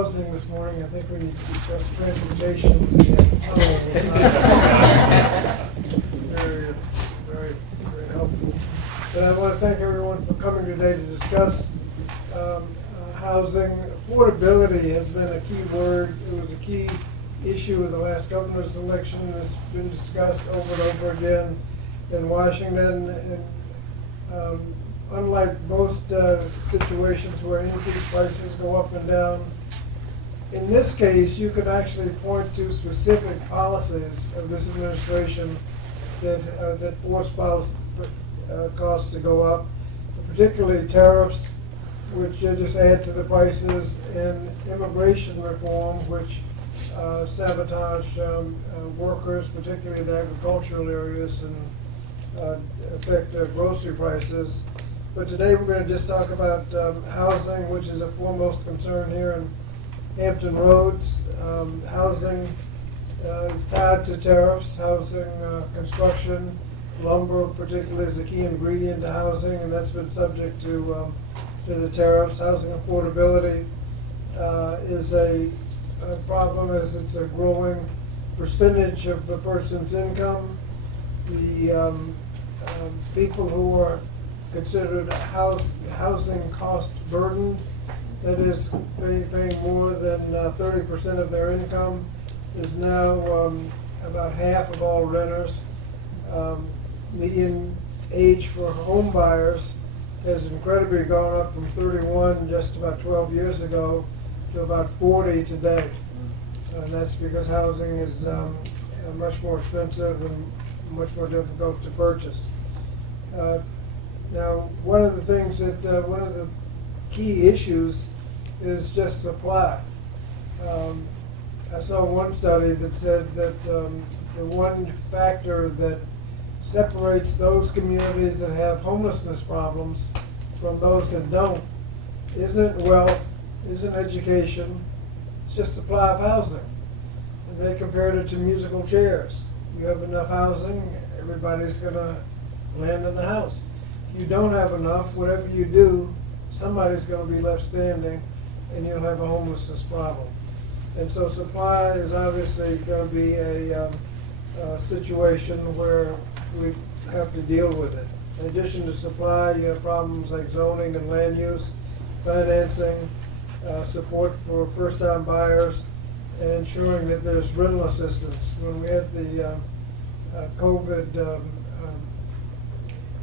housing this morning. I think we need to discuss transportation. Very, very, very helpful. But I want to thank everyone for coming today to discuss housing. Affordability has been a key word. It was a key issue in the last governor's election. It's been discussed over and over again in Washington. And unlike most situations where increased prices go up and down, in this case, you could actually point to specific policies of this administration that force costs to go up, particularly tariffs, which just add to the prices, and immigration reform, which sabotage workers, particularly the agricultural areas, and affect grocery prices. But today we're going to just talk about housing, which is a foremost concern here in Hampton Roads. Housing is tied to tariffs. Housing construction, lumber particularly, is a key ingredient to housing, and that's been subject to the tariffs. Housing affordability is a problem, as it's a growing percentage of the person's income. The people who are considered housing cost burdened, that is paying more than 30% of their income, is now about half of all renters. Median age for home buyers has incredibly gone up from 31 just about 12 years ago to about 40 today. And that's because housing is much more expensive and much more difficult to purchase. Now, one of the things that, one of the key issues is just supply. I saw one study that said that the one factor that separates those communities that have homelessness problems from those that don't isn't wealth, isn't education, it's just supply of housing. And they compared it to musical chairs. You have enough housing, everybody's going to land in the house. If you don't have enough, whatever you do, somebody's going to be left standing, and you'll have a homelessness problem. And so supply is obviously going to be a situation where we have to deal with it. In addition to supply, you have problems like zoning and land use, financing, support for first-time buyers, and ensuring that there's rental assistance. When we had the COVID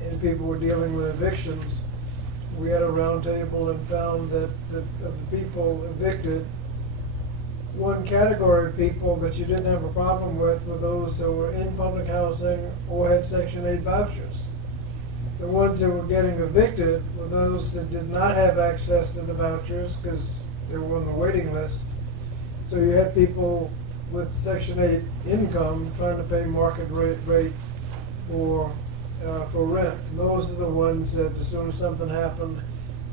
and people were dealing with evictions, we had a roundtable and found that of the people evicted, one category of people that you didn't have a problem with were those that were in public housing or had Section 8 vouchers. The ones that were getting evicted were those that did not have access to the vouchers because they were on the waiting list. So you had people with Section 8 income trying to pay market rate for rent. And those are the ones that as soon as something happened,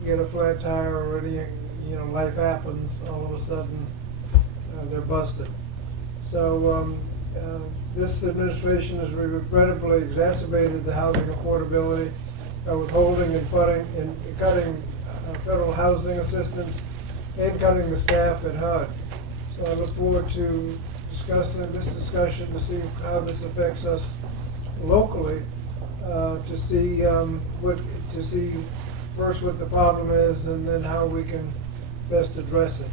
you get a flat tire or any, life happens, all of a sudden they're busted. So this administration has regrettably exacerbated the housing affordability by withholding and cutting federal housing assistance and cutting the staff at HUD. So I look forward to discussing this discussion to see how this affects us locally, to see first what the problem is and then how we can best address it.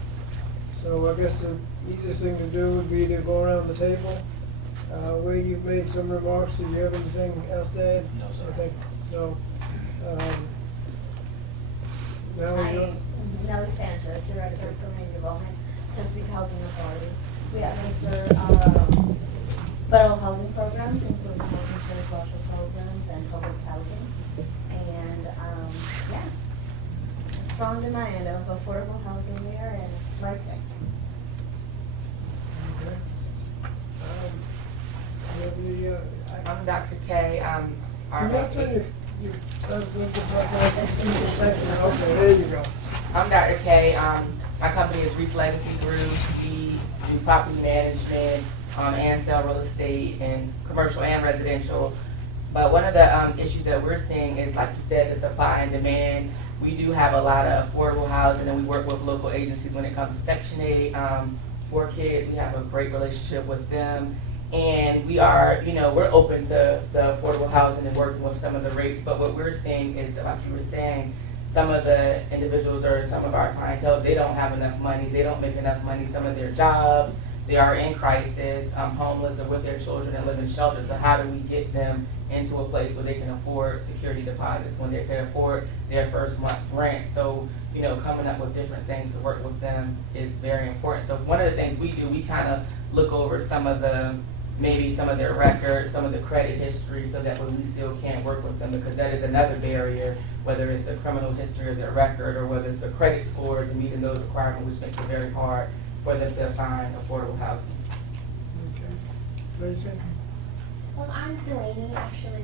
So I guess the easiest thing to do would be to go around the table. Wade, you've made some remarks. Do you have anything else to add? No, sir. I think so. Nellie Sanchez, Director of Community Development, Chesapeake Housing Authority. We administer federal housing programs, including housing for social programs and public housing. And a strong demand of affordable housing there and right there. I'm Dr. K. Can you turn your son's windows like that? Okay, there you go. I'm Dr. K. My company is Reese Legacy Group. We do property management and sell real estate and commercial and residential. But one of the issues that we're seeing is, like you said, the supply and demand. We do have a lot of affordable housing, and we work with local agencies when it comes to Section 8 for kids. We have a great relationship with them. And we are, we're open to the affordable housing and working with some of the rates, but what we're seeing is that, like you were saying, some of the individuals or some of our clientele, they don't have enough money, they don't make enough money, some of their jobs, they are in crisis, homeless or with their children and live in shelters. So how do we get them into a place where they can afford security deposits, when they can afford their first month rent? So, coming up with different things to work with them is very important. So one of the things we do, we kind of look over some of their records, some of the credit history, so that way we still can work with them, because that is another barrier, whether it's the criminal history of their record or whether it's the credit scores and meeting those requirements, which makes it very hard for them to find affordable housing. Okay. Lacey? I'm Delaney, actually,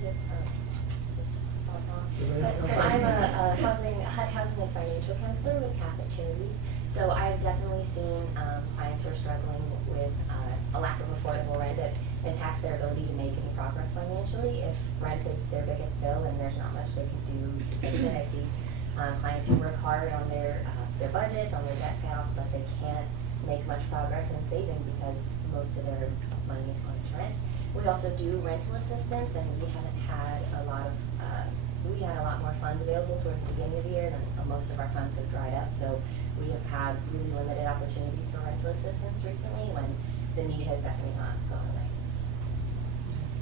this is spelled wrong. Delaney, But, so okay. I'm a HUD housing and financial counselor with Catholic Charities. So I've definitely seen clients who are struggling with a lack of affordable rent. It impacts their ability to make any progress financially. If rent is their biggest bill and there's not much they can do to fix it, I see clients who work hard on their budgets, on their debt count, but they can't make much progress in saving because most of their money is going to rent. We also do rental assistance, and we haven't had a lot of, we had a lot more funds available toward the beginning of the year, and most of our funds have dried up. So we have had really limited opportunities for rental assistance recently, when the need has definitely not gone away.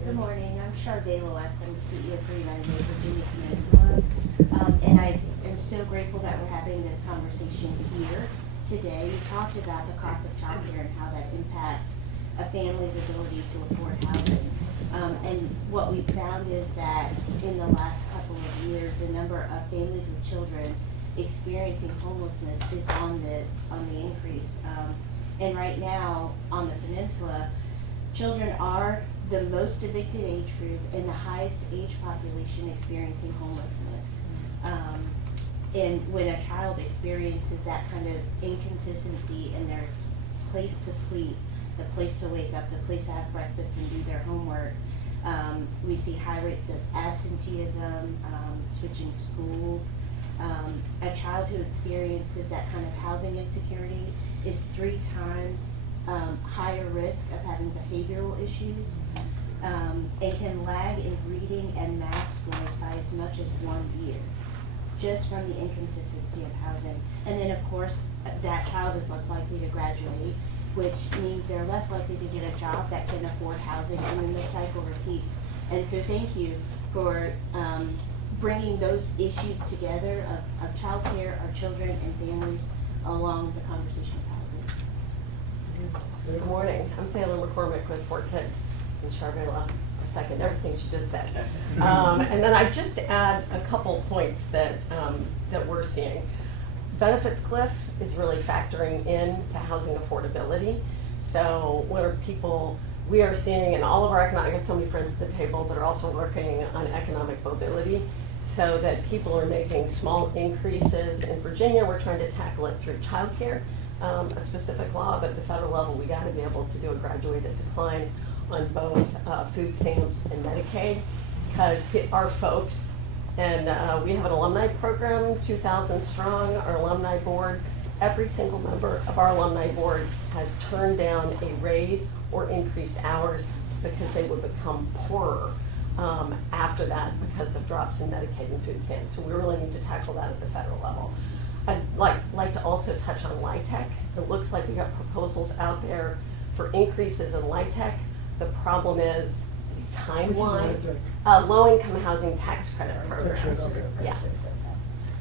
Good morning, I'm Charvain West, I'm the CEO for United Way Virginia Peninsula. And I am so grateful that we're having this conversation here today. We talked about the cost of childcare and how that impacts a family's ability to afford housing. And what we found is that in the last couple of years, the number of families with children experiencing homelessness is on the increase. And right now on the peninsula, children are the most evicted age group and the highest age population experiencing homelessness. And when a child experiences that kind of inconsistency in their place to sleep, the place to wake up, the place to have breakfast and do their homework, we see high rates of absenteeism, switching schools. A child who experiences that kind of housing insecurity is 3 times higher risk of having behavioral issues, and can lag in reading and math scores by as much as 1 year, just from the inconsistency of housing. And then, of course, that child is less likely to graduate, which means they're less likely to get a job that can afford housing, and then the cycle repeats. And so thank you for bringing those issues together of childcare, our children and families, along the conversation of housing. Good morning. I'm Phelan McCormick with 4 Kids, and Charvella second everything she just said. And then I just add a couple points that we're seeing. Benefits cliff is really factoring in to housing affordability. So what are people, we are seeing in all of our economic, I got so many friends at the table that are also working on economic mobility, so that people are making small increases. In Virginia, we're trying to tackle it through childcare, a specific law, but at the federal level, we gotta be able to do a graduated decline on both food stamps and Medicaid, because our folks, and we have an alumni program, 2,000 strong, our alumni board, every single member of our alumni board has turned down a raise or increased hours because they would become poorer after that because of drops in Medicaid and food stamps. So we really need to tackle that at the federal level. I'd like to also touch on LIHTC. It looks like we got proposals out there for increases in LIHTC. The problem is the timeline. Low-income housing tax credit program. Okay. Yeah.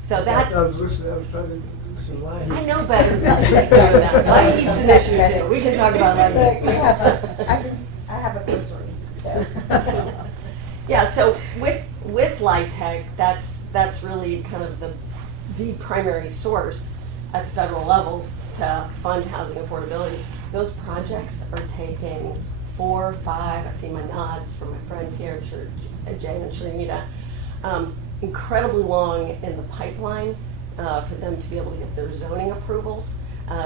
So that. I was listening, I was trying to listen to line. I know better than that. LIHTC's an issue too. We can talk about LIHTC. I have a grocery, so. Yeah, so with LIHTC, that's really kind of the primary source at the federal level to fund housing affordability. Those projects are taking 4, 5, I see my nods from my friends here, I'm sure Jay and Sharita, incredibly long in the pipeline for them to be able to get their zoning approvals.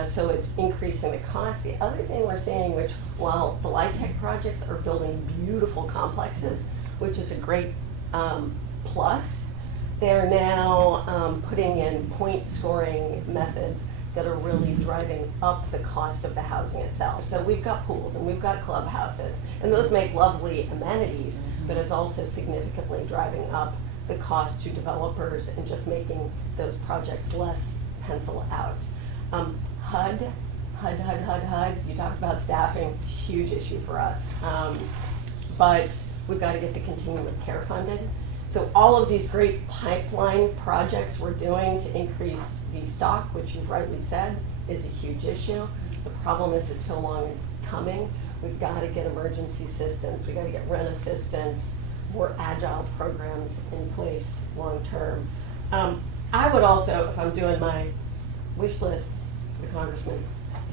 So it's increasing the cost. The other thing we're seeing, which while the LIHTC projects are building beautiful complexes, which is a great plus, they're now putting in point scoring methods that are really driving up the cost of the housing itself. So we've got pools and we've got clubhouses, and those make lovely amenities, but it's also significantly driving up the cost to developers and just making those projects less pencil out. HUD, you talked about staffing, it's a huge issue for us. But we've got to get the continuum of care funded. So all of these great pipeline projects we're doing to increase the stock, which you've rightly said, is a huge issue. The problem is it's so long coming. We've got to get emergency assistance, we've got to get rent assistance, more agile programs in place long term. I would also, if I'm doing my wish list, the Congressman,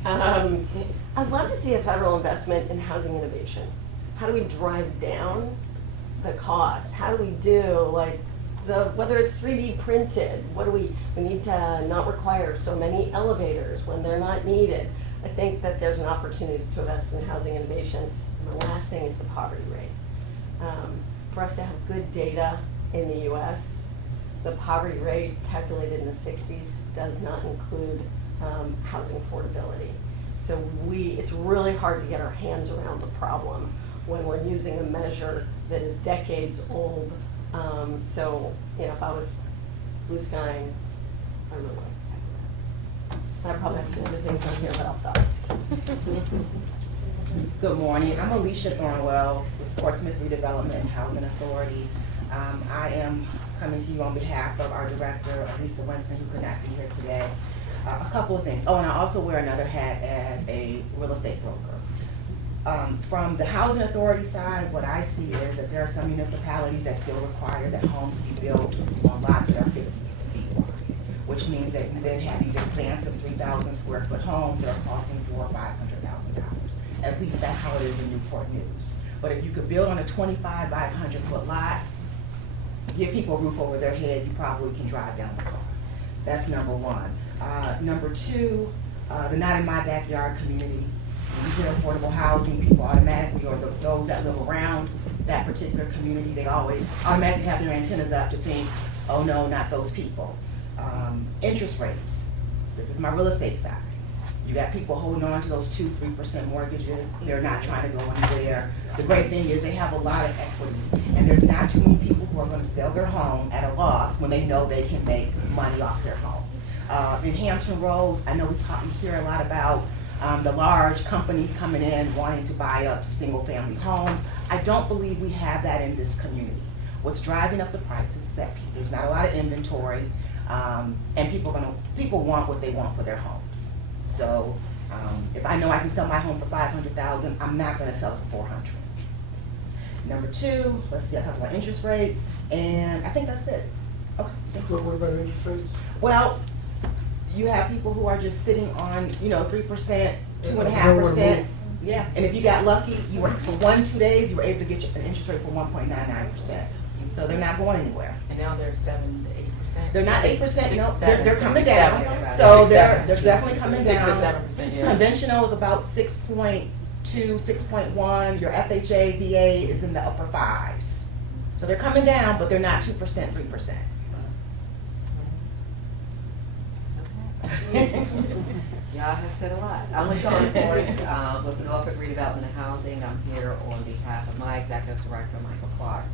I'd love to see a federal investment in housing innovation. How do we drive down the cost? How do we do, like, whether it's 3D printed, we need to not require so many elevators when they're not needed. I think that there's an opportunity to invest in housing innovation. And the last thing is the poverty rate. For us to have good data in the US, the poverty rate calculated in the 60s does not include housing affordability. So it's really hard to get our hands around the problem when we're using a measure that is decades old. So, if I was blue skying, I don't know what I was talking about. I probably have some other things on here, but I'll stop. Good morning. I'm Alicia Thornwell with Portsmouth Redevelopment and Housing Authority. I am coming to you on behalf of our director, Lisa Winston, who could not be here today. A couple of things. Oh, and I also wear another hat as a real estate broker. From the Housing Authority side, what I see is that there are some municipalities that still require that homes be built on lots that are 50 feet wide, which means that you then have these expansive 3,000 square foot homes that are costing $400,000 or $500,000. At least that's how it is in Newport News. But if you could build on a 25 by 100 foot lot, give people a roof over their head, you probably can drive down the cost. That's number one. Number two, the not in my backyard community. When you hear affordable housing, people automatically, or those that live around that particular community, they always automatically have their antennas up to think, oh no, not those people. Interest rates. This is my real estate side. You got people holding on to those 2-3% mortgages. They're not trying to go anywhere. The great thing is they have a lot of equity, and there's not too many people who are going to sell their home at a loss when they know they can make money off their home. In Hampton Roads, I know we hear a lot about the large companies coming in wanting to buy up single-family homes. I don't believe we have that in this community. What's driving up the prices is that there's not a lot of inventory, and people want what they want for their homes. So if I know I can sell my home for $500,000, I'm not going to sell it for $400,000. Number two, let's see, I talked about interest rates, and I think that's it. Okay. What about interest rates? Well, you have people who are just sitting on, 3%, 2.5%. move. Yeah, and if you got lucky, you were for 1-2 days, you were able to get an interest rate for 1.99%. So they're not going anywhere. And now they're 7 to 8%. They're not 8%. No, 6, they're coming 7, down. So 6, they're 7. definitely coming 6 down. to 7%, yeah. Conventional is about 6.2, 6.1. Your FHA, VA is in the upper 5s. So they're coming down, but they're not 2%, 3%. Y'all have said a lot. I'm LaShawn Ford with the Norfolk Redevelopment and Housing. I'm here on behalf of my executive director, Michael Clark.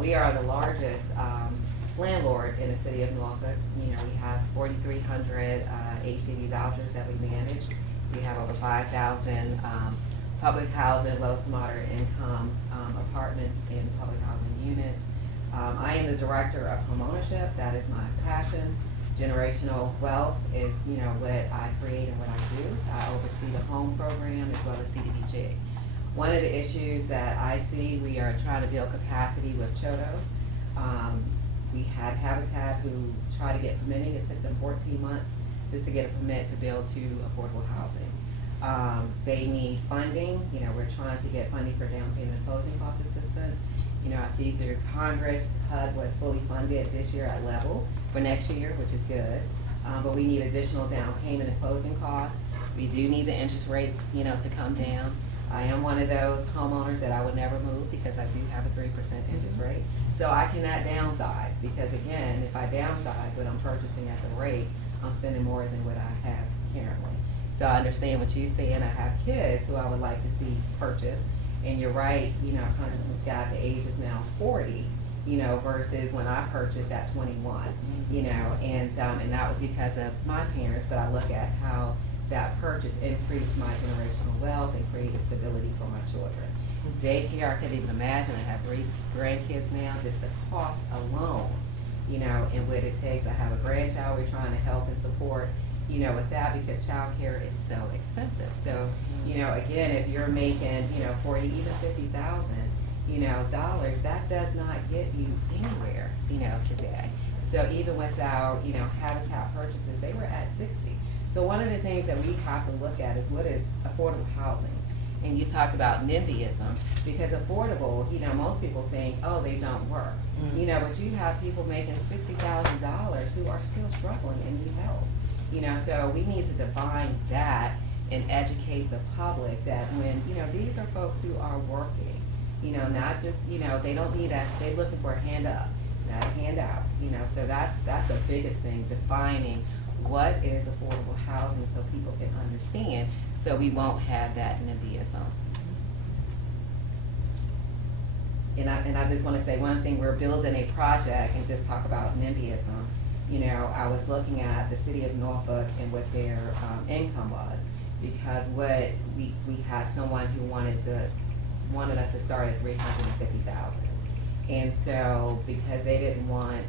We are the largest landlord in the city of Norfolk. We have 4,300 HCD vouchers that we manage. We have over 5,000 public housing, low to moderate income apartments in public housing units. I am the director of homeownership. That is my passion. Generational wealth is, what I create and what I do. I oversee the home program as well as CDBG. One of the issues that I see, we are trying to build capacity with Chodos. We had Habitat who tried to get permitting. It took them 14 months just to get a permit to build 2 affordable housing. They need funding. We're trying to get funding for down payment and closing cost assistance. I see through Congress, HUD was fully funded this year at level for next year, which is good. But we need additional down payment and closing costs. We do need the interest rates, to come down. I am one of those homeowners that I would never move because I do have a 3% interest rate. So I cannot downsize, because again, if I downsize what I'm purchasing at the rate, I'm spending more than what I have currently. So I understand what you're saying. I have kids who I would like to see purchase, and you're right, Congressman Scott, the age is now 40, versus when I purchased at 21, and that was because of my parents, but I look at how that purchase increased my generational wealth and created stability for my children. Daycare, I couldn't even imagine. I have 3 grandkids now, just the cost alone, and what it takes. I have a grandchild we're trying to help and support, with that, because childcare is so expensive. So, again, if you're making, 40, even 50,000, dollars, that does not get you anywhere, today. So even with our, Habitat purchases, they were at 60. So one of the things that we have to look at is what is affordable housing. And you talked about NIMBYism, because affordable, most people think, oh, they don't work. But you have people making $60,000 who are still struggling and need help. So we need to define that and educate the public that when, these are folks who are working, not just, they don't need they're looking for a hand up, not a hand out, so that's the biggest thing, defining what is affordable housing so people can understand, so we won't have that NIMBYism. And I just want to say one thing, we're building a project and just talk about NIMBYism. I was looking at the city of Norfolk and what their income was, because what we had someone who wanted us to start at $350,000. And so, because they didn't want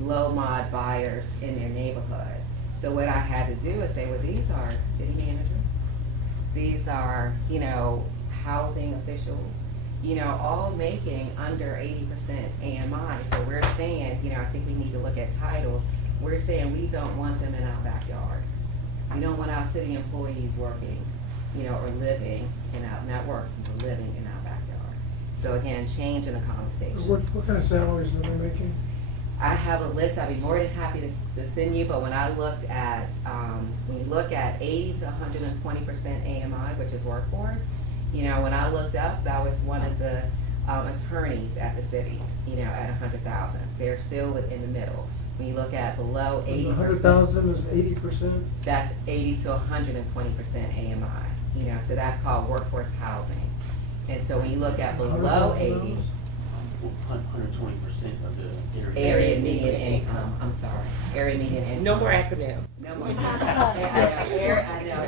low mod buyers in their neighborhood. So what I had to do is say, well, these are city managers, these are, housing officials, all making under 80% AMI. So we're saying, I think we need to look at titles. We're saying we don't want them in our backyard. We don't want our city employees working, or living not working, but living in our backyard. So again, change in the conversation. What kind of salaries are they making? I have a list. I'd be more than happy to send you, but when I looked at, when you look at 80 to 120% AMI, which is workforce, when I looked up, that was one of the attorneys at the city, at 100,000. They're still within the middle. When you look at below 80%, 100,000 is 80%. That's 80 to 120% AMI. So that's called workforce housing. And so when you look at below 80, 120% of the area median income. I'm sorry, area median income. No more acronyms. No more. I know.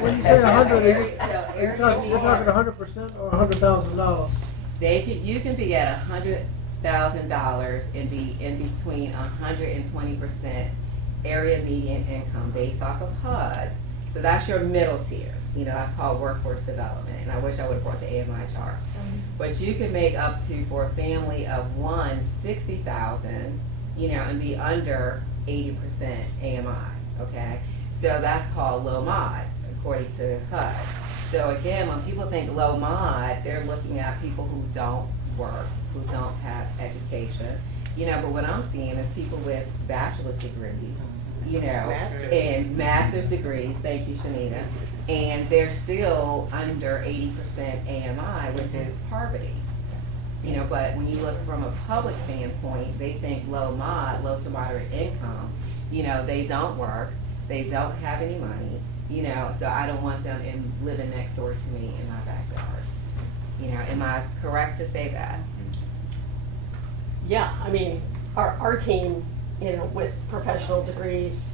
When you say 100, Area you're talking 100% or $100,000? You can be at $100,000 and be in between 120% area median income based off of HUD. So that's your middle tier. That's called workforce development. And I wish I would have brought the AMI chart. But you can make up to, for a family of 60,000, and be under 80% AMI, okay? So that's called low mod, according to HUD. So again, when people think low mod, they're looking at people who don't work, who don't have education, but what I'm seeing is people with bachelor's degrees, and master's degrees, thank you, Shanita, and they're still under 80% AMI, which is poverty. But when you look from a public standpoint, they think low mod, low to moderate income, they don't work, they don't have any money, so I don't want them living next door to me in my backyard. Am I correct to say that? Yeah, I mean, our team, with professional degrees,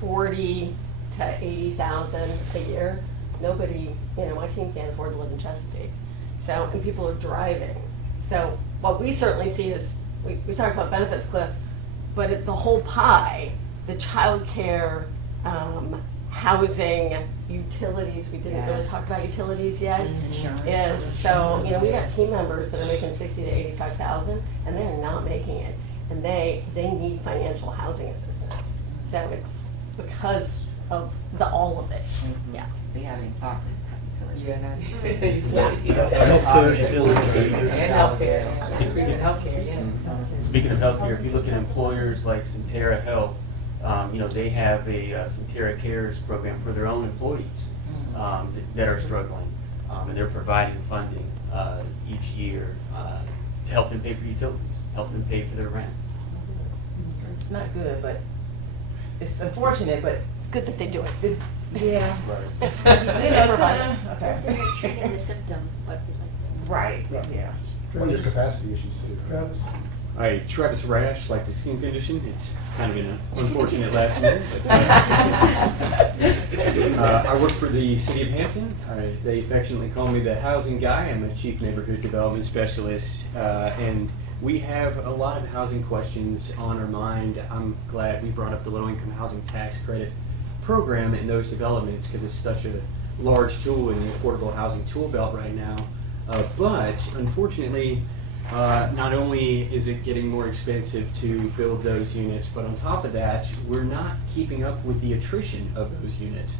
40 to 80,000 a year, nobody, my team can't afford to live in Chesapeake. So, and people are driving. So what we certainly see is, we talk about benefits, Cliff, but the whole pie, the childcare, housing, utilities, we didn't really talk about utilities yet, is, so, we got team members that are making 60 to 85,000 and they're not making it. And they need financial housing assistance. So it's because of all of it, yeah. We haven't even talked about Yeah, utilities. Healthcare, utilities. And healthcare, increase in healthcare, yeah. Speaking of healthcare, if you look at employers like Centera Health, they have a Centera Cares program for their own employees that are struggling, and they're providing funding each year to help them pay for utilities, help them pay for their rent. It's not good, but it's unfortunate, but Good that they do it. it's, yeah. Right. You know, it's kinda, They're okay. treating the symptom, what we like. Right, yeah. Well, there's capacity issues too. Travis? I Travis rash, like the skin condition. It's kind of an unfortunate last name. But, I work for the city of Hampton. They affectionately call me the housing guy. I'm a chief neighborhood development specialist, and we have a lot of housing questions on our mind. I'm glad we brought up the low-income housing tax credit program in those developments because it's such a large tool in the affordable housing tool belt right now. But unfortunately, not only is it getting more expensive to build those units, but on top of that, we're not keeping up with the attrition of those units.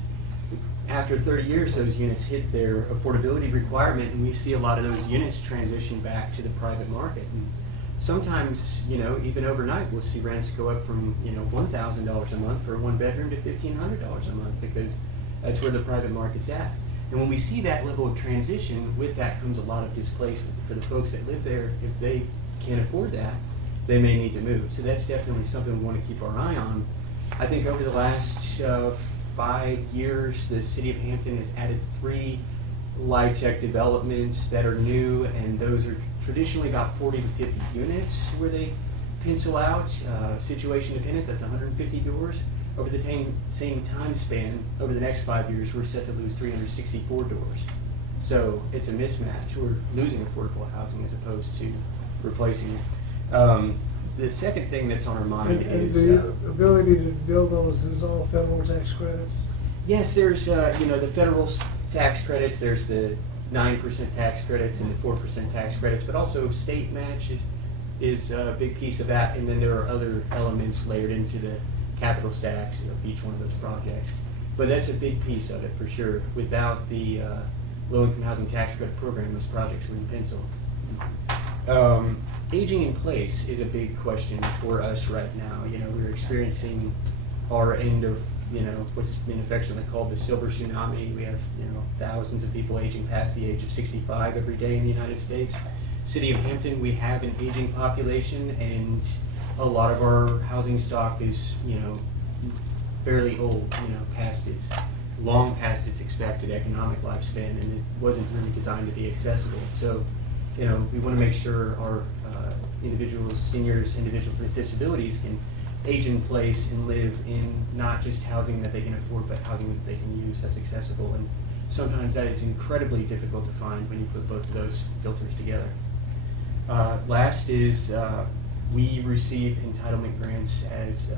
After 30 years, those units hit their affordability requirement, and we see a lot of those units transition back to the private market. And sometimes, you know, even overnight, we'll see rents go up from, you know, $1,000 a month for a one bedroom to $1,500 a month because that's where the private market's at. And when we see that level of transition, with that comes a lot of displacement. For the folks that live there, if they can't afford that, they may need to move. So that's definitely something we want to keep our eye on. I think over the last 5 years, the city of Hampton has added 3 live check developments that are new, and those are traditionally about 40 to 50 units where they pencil out. Situation dependent, that's 150 doors. Over the same time span, over the next 5 years, we're set to lose 364 doors. So it's a mismatch. We're losing affordable housing as opposed to replacing it. The second thing that's on our mind And is... the ability to build those is all federal tax credits? Yes, there's, you know, the federal tax credits, there's the 9% tax credits and the 4% tax credits, but also state match is a big piece of that, and then there are other elements layered into the capital stacks of each one of those projects. But that's a big piece of it for sure. Without the low-income housing tax credit program, those projects were in pencil. Aging in place is a big question for us right now. You know, we're experiencing our end of, you know, what's been affectionately called the silver tsunami. We have, you know, thousands of people aging past the age of 65 every day in the United States. City of Hampton, we have an aging population, and a lot of our housing stock is, you know, fairly old, you know, long past its expected economic lifespan, and it wasn't really designed to be accessible. So, you know, we want to make sure our individuals, seniors, individuals with disabilities can age in place and live in not just housing that they can afford, but housing that they can use that's accessible. And sometimes that is incredibly difficult to find when you put both of those filters together. Last is we receive entitlement grants as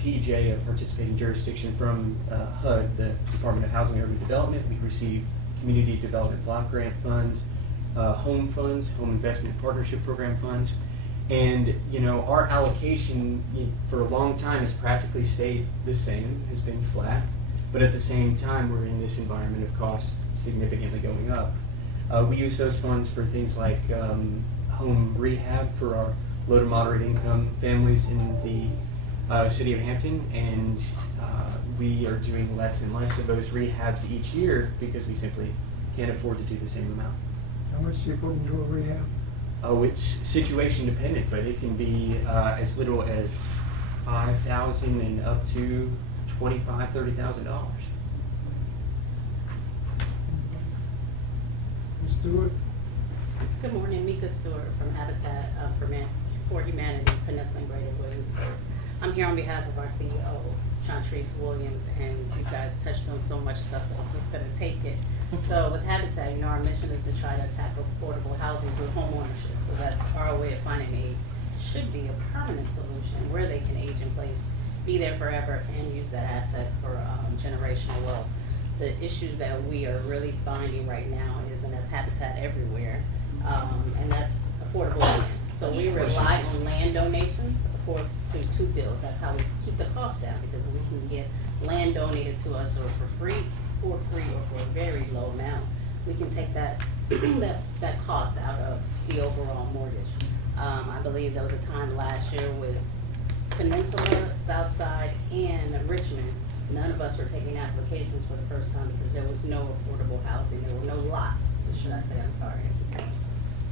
PJ, a participating jurisdiction from HUD, the Department of Housing and Urban Development. We receive community development block grant funds, home funds, home investment partnership program funds. And, you know, our allocation for a long time has practically stayed the same, has been flat. But at the same time, we're in this environment of costs significantly going up. We use those funds for things like home rehab for our low to moderate income families in the city of Hampton, and we are doing less and less of those rehabs each year because we simply can't afford to do the same amount. How much do you put into a rehab? Oh, it's situation dependent, but it can be as little as $5,000 and up to $25,000, $30,000. Ms. Stewart? Good morning, Mika Stewart from Habitat for Humanity, Peninsula and Greater Williamsburg. I'm here on behalf of our CEO, Chantrice Williams, and you guys touched on so much stuff that I'm just gonna take it. So with Habitat, you know, our mission is to try to tackle affordable housing through home ownership. So that's our way of finding should be a permanent solution where they can age in place, be there forever, and use that asset for generational wealth. The issues that we are really finding right now is, and that's Habitat everywhere, and that's affordable land. So we rely on land donations to build. That's how we keep the cost down, because we can get land donated to us or for free or for a very low amount. We can take that that cost out of the overall mortgage. I believe there was a time last year with Peninsula, Southside, and Richmond. None of us were taking applications for the first time because there was no affordable housing. There were no lots, should I say? I'm sorry, I keep saying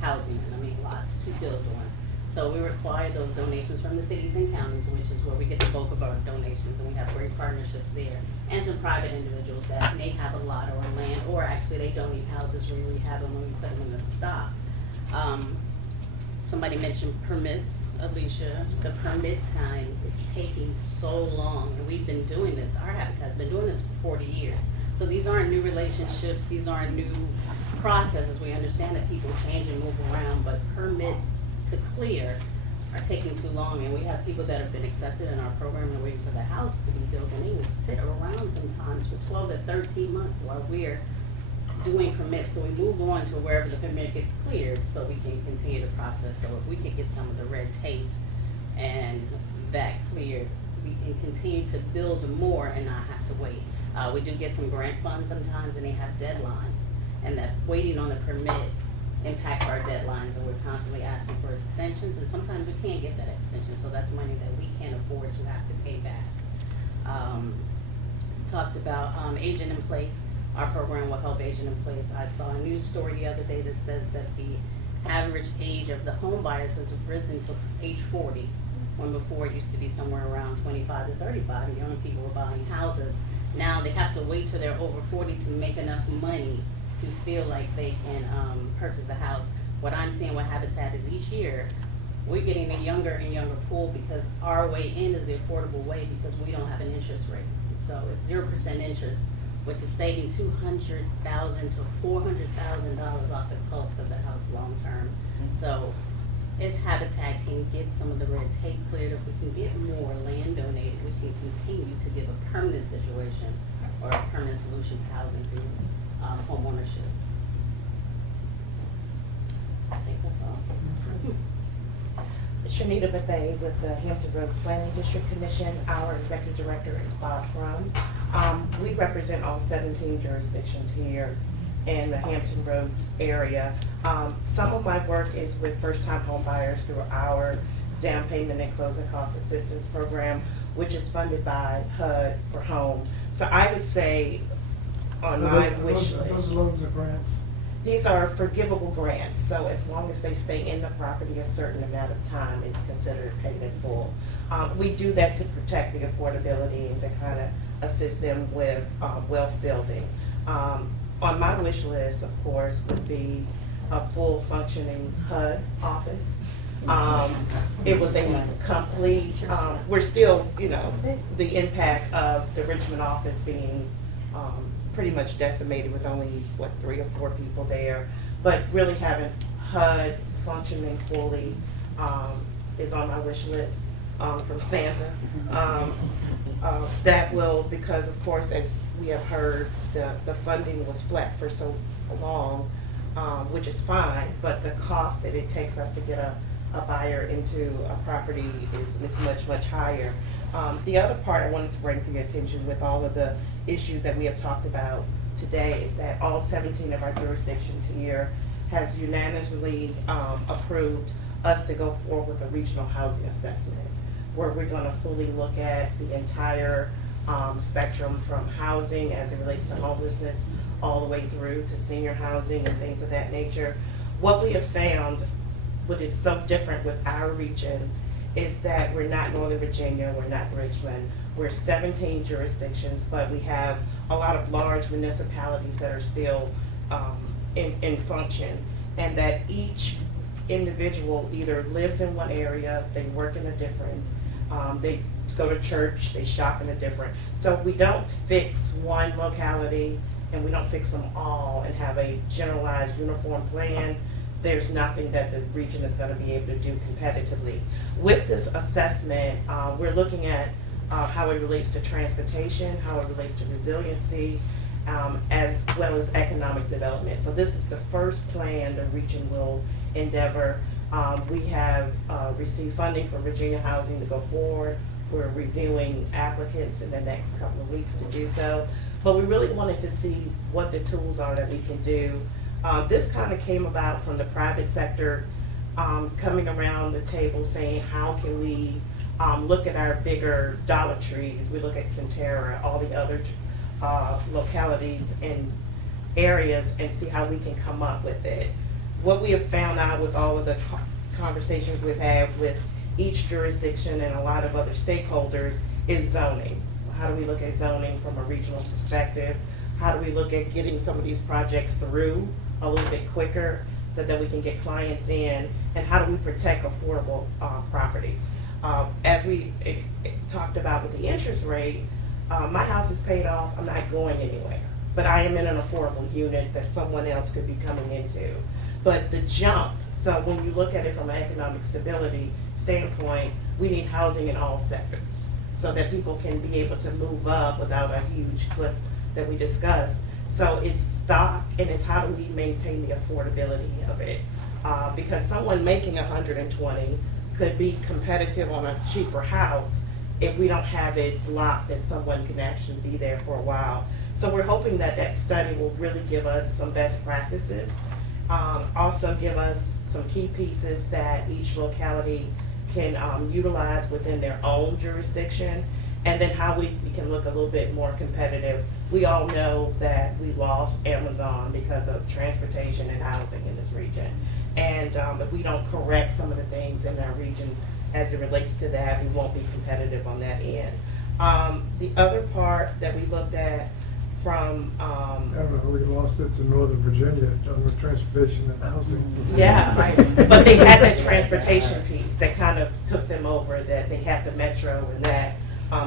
housing, lots to build on. So we require those donations from the cities and counties, which is where we get the bulk of our donations, and we have great partnerships there. And some private individuals that may have a lot or land, or actually they donate houses, we rehab them when we put them in the stock. Somebody mentioned permits, Alicia. The permit time is taking so long, and we've been doing this. Our Habits has been doing this for 40 years. So these aren't new relationships, these aren't new processes. We understand that people change and move around, but permits to clear are taking too long, and we have people that have been accepted in our program and waiting for the house to be built, and they will sit around sometimes for 12 to 13 months while we're doing permits. So we move on to wherever the permit gets cleared so we can continue the process. So if we could get some of the red tape and that cleared, we can continue to build more and not have to wait. We do get some grant funds sometimes, and they have deadlines, and that waiting on the permit impacts our deadlines, and we're constantly asking for extensions, and sometimes we can't get that extension, so that's money that we can't afford to have to pay back. Talked about aging in place. Our program will help aging in place. I saw a news story the other day that says that the average age of the home buyers has risen to age 40, when before it used to be somewhere around 25 to 35. Young people were buying houses. Now they have to wait till they're over 40 to make enough money to feel like they can purchase a house. What I'm seeing with Habitat is each year we're getting a younger and younger pool, because our way in is the affordable way, because we don't have an interest rate. So it's 0% interest, which is saving $200,000 to $400,000 off the cost of the house long term. So if Habitat can get some of the red tape cleared, if we can get more land donated, we can continue to give a permanent situation or a permanent solution to housing through home ownership. I think that's all. Shanita Bethay with the Hampton Roads Planning District Commission. Our executive director is Bob Crum. We represent all 17 jurisdictions here in the Hampton Roads area. Some of my work is with first-time home buyers through our down payment and closing cost assistance program, which is funded by HUD for home. So I would say on my wish list. Those loans are grants. These are forgivable grants, so as long as they stay in the property a certain amount of time, it's considered paid in full. We do that to protect the affordability and to kind of assist them with wealth building. On my wish list, of course, would be a full functioning HUD office. It was a complete, we're still, the impact of the Richmond office being pretty much decimated with only, 3 or 4 people there. But really having HUD functioning fully is on my wish list from Santa. That will, because of course, as we have heard, the funding was flat for so long, which is fine, but the cost that it takes us to get a buyer into a property is much, much higher. The other part I wanted to bring to your attention with all of the issues that we have talked about today is that all 17 of our jurisdictions here has unanimously approved us to go forward with a regional housing assessment, where we're going to fully look at the entire spectrum from housing as it relates to homelessness all the way through to senior housing and things of that nature. What we have found, what is so different with our region, is that we're not Northern Virginia, we're not Richmond, we're 17 jurisdictions, but we have a lot of large municipalities that are still in function, and that each individual either lives in one area, they work in a different, they go to church, they shop in a different. So we don't fix one locality and we don't fix them all and have a generalized uniform plan. There's nothing that the region is going to be able to do competitively. With this assessment, we're looking at how it relates to transportation, how it relates to resiliency, as well as economic development. So this is the first plan the region will endeavor. We have received funding from Virginia Housing to go forward. We're reviewing applicants in the next couple of weeks to do so. But we really wanted to see what the tools are that we can do. This kind of came about from the private sector coming around the table saying, how can we look at our bigger Dollar Trees, we look at Centera, all the other localities and areas, and see how we can come up with it. what we have found out with all of the conversations we've had with each jurisdiction and a lot of other stakeholders is zoning. How do we look at zoning from a regional perspective? How do we look at getting some of these projects through a little bit quicker so that we can get clients in? And how do we protect affordable properties? As we talked about with the interest rate, my house is paid off, I'm not going anywhere. But I am in an affordable unit that someone else could be coming into. But the jump, so when you look at it from an economic stability standpoint, we need housing in all sectors so that people can be able to move up without a huge cliff that we discussed. So it's stock and it's how do we maintain the affordability of it? Because someone making 120 could be competitive on a cheaper house if we don't have it locked that someone can actually be there for a while. So we're hoping that that study will really give us some best practices, also give us some key pieces that each locality can utilize within their own jurisdiction, and then how we can look a little bit more competitive. We all know that we lost Amazon because of transportation and housing in this region. And if we don't correct some of the things in our region as it relates to that, we won't be competitive on that end. The other part that we looked at from I don't know, we lost it to Northern Virginia on the transportation and housing. yeah, but they had that transportation piece that kind of took them over, that they had the metro and that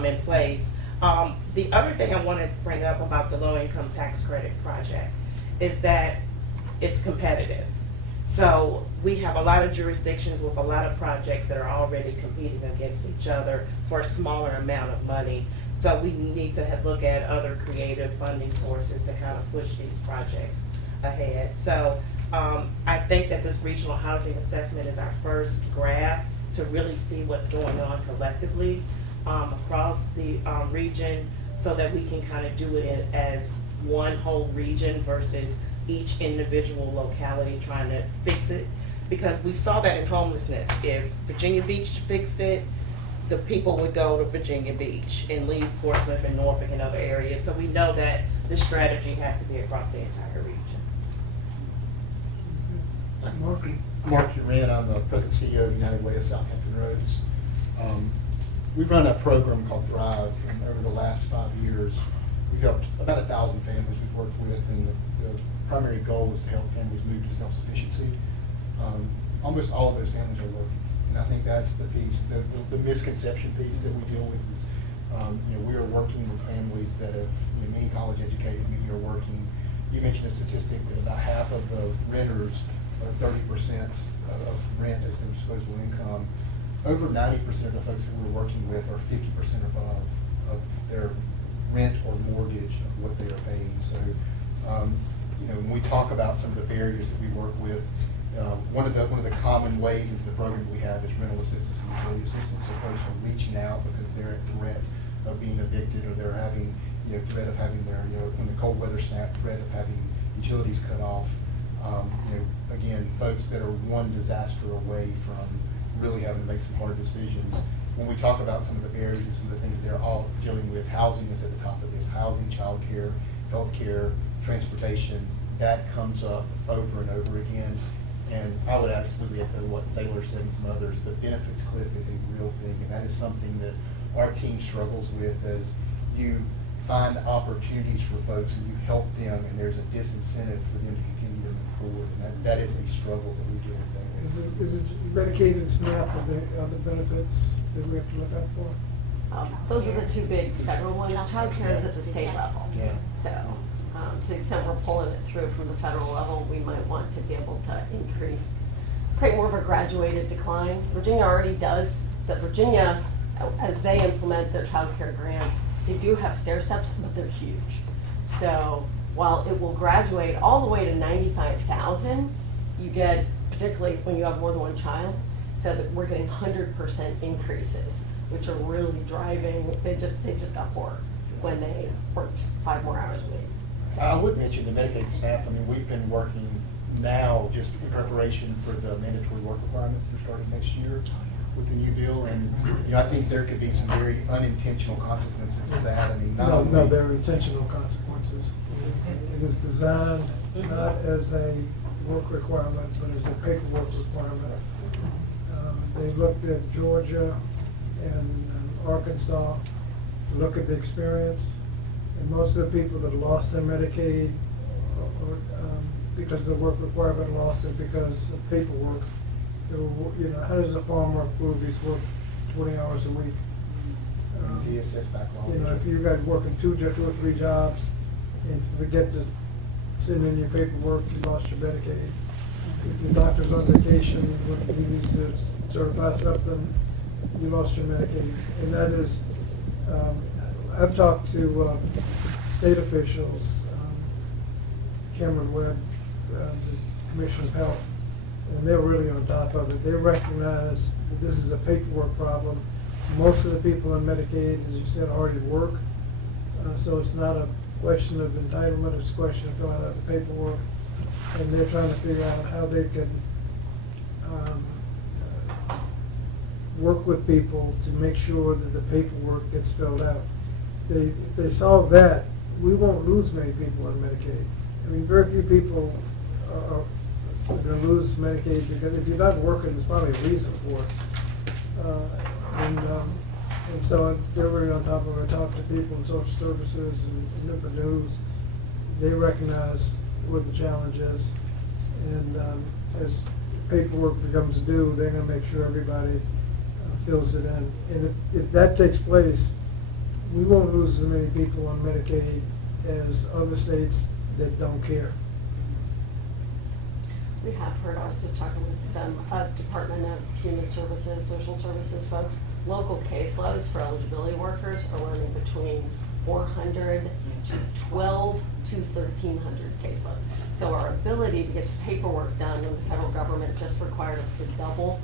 in place. The other thing I want to bring up about the low income tax credit project is that it's competitive. So we have a lot of jurisdictions with a lot of projects that are already competing against each other for a smaller amount of money. So we need to look at other creative funding sources to kind of push these projects ahead. So I think that this regional housing assessment is our first grab to really see what's going on collectively across the region, so that we can kind of do it as one whole region versus each individual locality trying to fix it. Because we saw that in homelessness. If Virginia Beach fixed it, the people would go to Virginia Beach and leave Portsmouth and Norfolk and other areas. So we know that the strategy has to be across the entire region. Mark Urin, I'm the President CEO of United Way of Southampton Roads. We run a program called Thrive, and over the last 5 years, we've helped about 1,000 families we've worked with, and the primary goal is to help families move to self-sufficiency. Almost all of those families are working, and I think that's the piece, the misconception piece that we deal with is, we are working with families that have, many college educated, many are working. You mentioned a statistic that about half of the renters are 30% of rent as their disposable income. Over 90% of the folks that we're working with are 50% above of their rent or mortgage of what they are paying. So, when we talk about some of the barriers that we work with, one of the common ways into the program we have is rental assistance and utility assistance. So folks are reaching out because they're at threat of being evicted, or they're having, threat of having their, when the cold weather snap, threat of having utilities cut off. Again, folks that are one disaster away from really having to make some hard decisions. When we talk about some of the barriers and some of the things they're all dealing with, housing is at the top of this. Housing, childcare, healthcare, transportation, that comes up over and over again. And I would absolutely echo what Thaler said and some others. The benefits cliff is a real thing, and that is something that our team struggles with as you find opportunities for folks and you help them, and there's a disincentive for them to continue to move forward. And that is a struggle that we deal with daily. Is it Medicaid and SNAP are the benefits that we have to look out for? Those are the two big federal ones. Childcare is at the state level. Yeah. So to the extent we're pulling it through from the federal level, we might want to be able to create more of a graduated decline. Virginia already does, but Virginia, as they implement their childcare grants, they do have stair steps, but they're huge. So while it will graduate all the way to 95,000, you get, particularly when you have more than one child, so that we're getting 100% increases, which are really driving, they just got poor when they worked 5 more hours a week. So. I would mention the Medicaid SNAP. I mean, we've been working now just in preparation for the mandatory work requirements that are starting next year with the new bill, and I think there could be some very unintentional consequences of that. I mean, No, there are intentional consequences. It is designed not as a work requirement, but as a paperwork requirement. They looked at Georgia and Arkansas, to look at the experience, and most of the people that lost their Medicaid or because of the work requirement lost it because of paperwork. They were, you know, how does a farm work prove he's worked 20 hours a week? DSS backlog. You know, if you got working two or three jobs and forget to send in your paperwork, you lost your Medicaid. If your doctor's on vacation, when he needs to certify something, you lost your Medicaid. And that is, I've talked to state officials, Cameron Webb, the Commissioner of Health, and they're really on top of it. They recognize that this is a paperwork problem. Most of the people on Medicaid, as you said, already work, so it's not a question of entitlement, it's a question of filling out the paperwork. And they're trying to figure out how they can work with people to make sure that the paperwork gets filled out. If they solve that, we won't lose many people on Medicaid. I mean, very few people are going to lose Medicaid because if you're not working, there's probably a reason for it. And so they're really on top of it. I talk to people in social services and Newport News. They recognize what the challenge is. And as paperwork becomes due, they're going to make sure everybody fills it in. And if that takes place, we won't lose as many people on Medicaid as other states that don't care. We have heard, I was just talking with some Department of Human Services, Social Services folks, local caseloads for eligibility workers are running between 400 to 12 to 1,300 caseloads. So our ability to get the paperwork done when the federal government just required us to double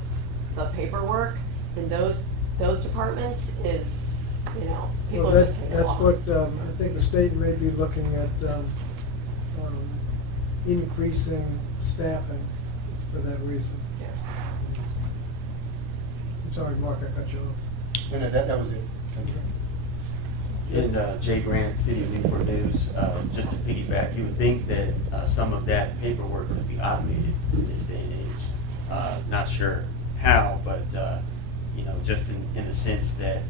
the paperwork in those departments is, you know, people Well, are just getting that's lost. what, I think the state may be looking at increasing staffing for that reason. Yeah. I'm sorry, Mark, I cut you off. No, that was it. Thank you. In Jay Grant, City of Newport News, just to piggyback, you would think that some of that paperwork could be automated in this day and age. Not sure how, but you know, just in the sense that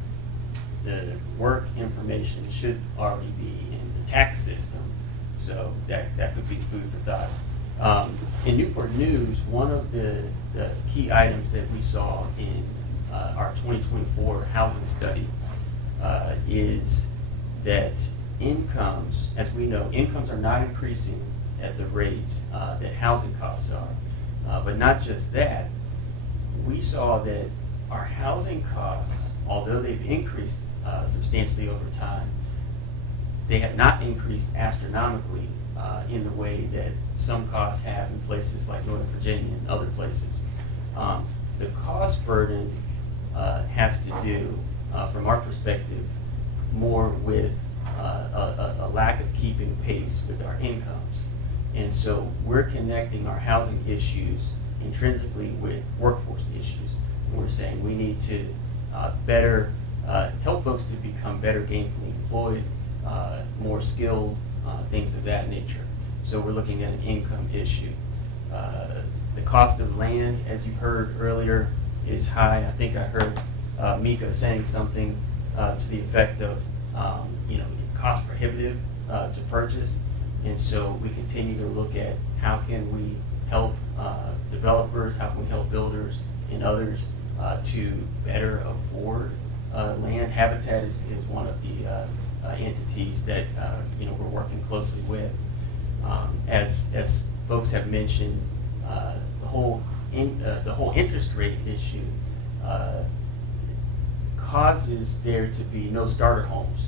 the work information should already be in the tax system, so that could be food for thought. In Newport News, one of the key items that we saw in our 2024 housing study is that incomes, as we know, incomes are not increasing at the rate that housing costs are. But not just that, we saw that our housing costs, although they've increased substantially over time, they have not increased astronomically in the way that some costs have in places like Northern Virginia and other places. The cost burden has to do, from our perspective, more with a lack of keeping pace with our incomes. And so we're connecting our housing issues intrinsically with workforce issues. And we're saying we need to better help folks to become better gainfully employed, more skilled, things of that nature. So we're looking at an income issue. The cost of land, as you heard earlier, is high. I think I heard Mika saying something to the effect of, you know, cost prohibitive to purchase. And so we continue to look at how can we help developers, how can we help builders and others to better afford land. Habitat is one of the entities that you know, we're working closely with. As folks have mentioned, the whole interest rate issue causes there to be no starter homes,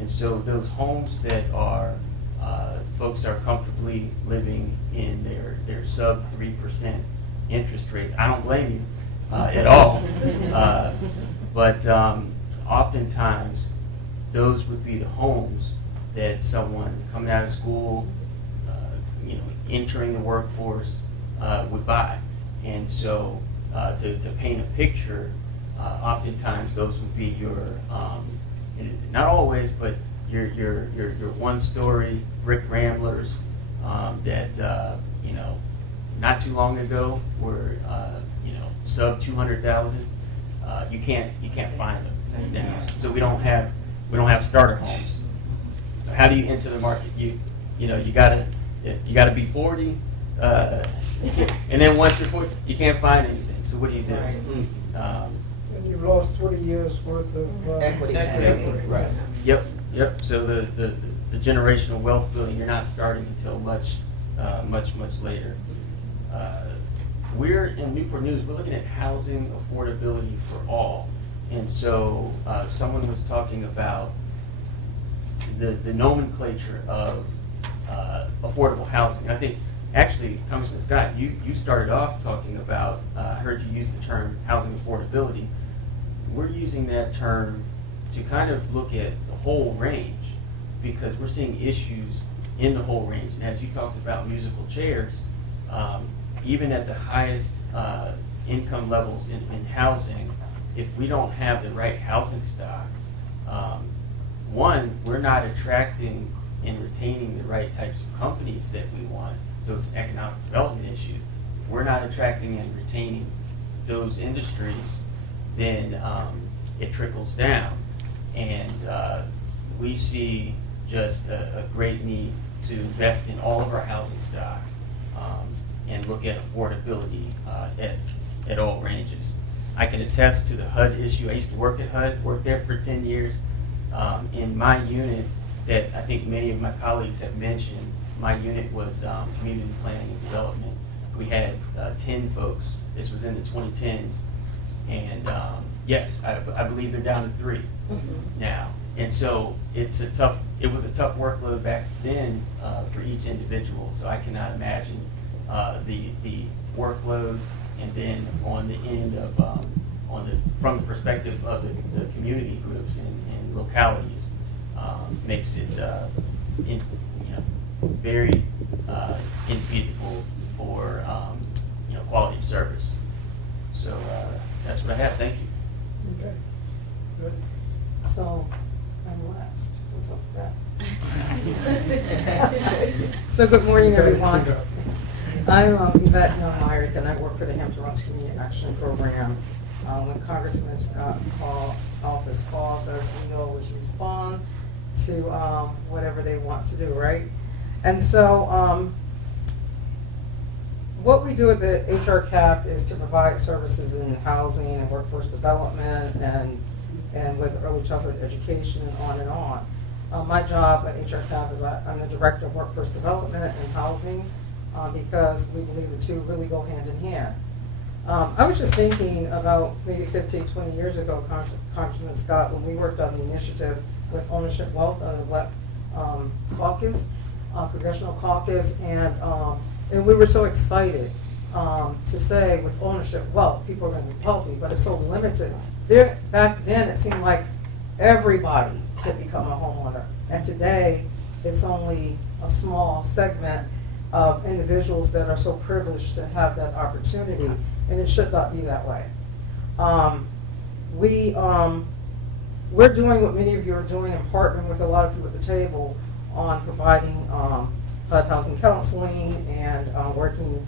and so those homes that are folks are comfortably living in their sub 3% interest rates. I don't blame you at all, but oftentimes those would be the homes that someone coming out of school, you know, entering the workforce would buy. And so to paint a picture, oftentimes those would be your, not always, but your one-story brick ramblers that you know, not too long ago were, sub 200,000. You can't find them now. So we don't have starter homes. So how do you enter the market? You gotta be 40, and then once you're 40, you can't find anything. So what do you do? And you've lost 20 years worth of Equity. Right. Yep. So the generational wealth building, you're not starting until much later. We're in Newport News. We're looking at housing affordability for all, and so someone was talking about the nomenclature of affordable housing. I think actually, Congressman Scott, you started off talking about. I heard you use the term housing affordability. We're using that term to kind of look at the whole range, because we're seeing issues in the whole range. And as you talked about musical chairs, even at the highest income levels in housing, if we don't have the right housing stock, one, we're not attracting and retaining the right types of companies that we want. So it's an economic development issue. If we're not attracting and retaining those industries, then it trickles down. And we see just a great need to invest in all of our housing stock and look at affordability at all ranges. I can attest to the HUD issue. I used to work at HUD, worked there for 10 years. In my unit that I think many of my colleagues have mentioned, my unit was community planning and development. We had 10 folks. This was in the 2010s. And yes, I believe they're down to 3 now. And so it was a tough workload back then for each individual. So I cannot imagine the workload, and then on the end of from the perspective of the community groups and localities, makes it very infeasible for quality of service. So that's what I have. Thank you. Okay, good. So, I'm last. What's up with that? So, good morning, everyone. I'm Yvette Young-Myrick, and I work for the Hampton Roads Community Action Program. When Congressman Scott office calls us, we always respond to whatever they want to do, right? And so, what we do at the HR CAP is to provide services in housing and workforce development and with early childhood education and on and on. My job at HR CAP is I'm the Director of Workforce Development and Housing because we believe the two really go hand in hand. I was just thinking about maybe 15, 20 years ago, Congressman Scott, when we worked on the initiative with Ownership Wealth on the Black Caucus, Congressional Caucus, and we were so excited to say with ownership wealth, people are going to be wealthy, but it's so limited. Back then, it seemed like everybody could become a homeowner, and today, it's only a small segment of individuals that are so privileged to have that opportunity, and it should not be that way. We're doing what many of you are doing and partnering with a lot of people at the table on providing housing counseling and working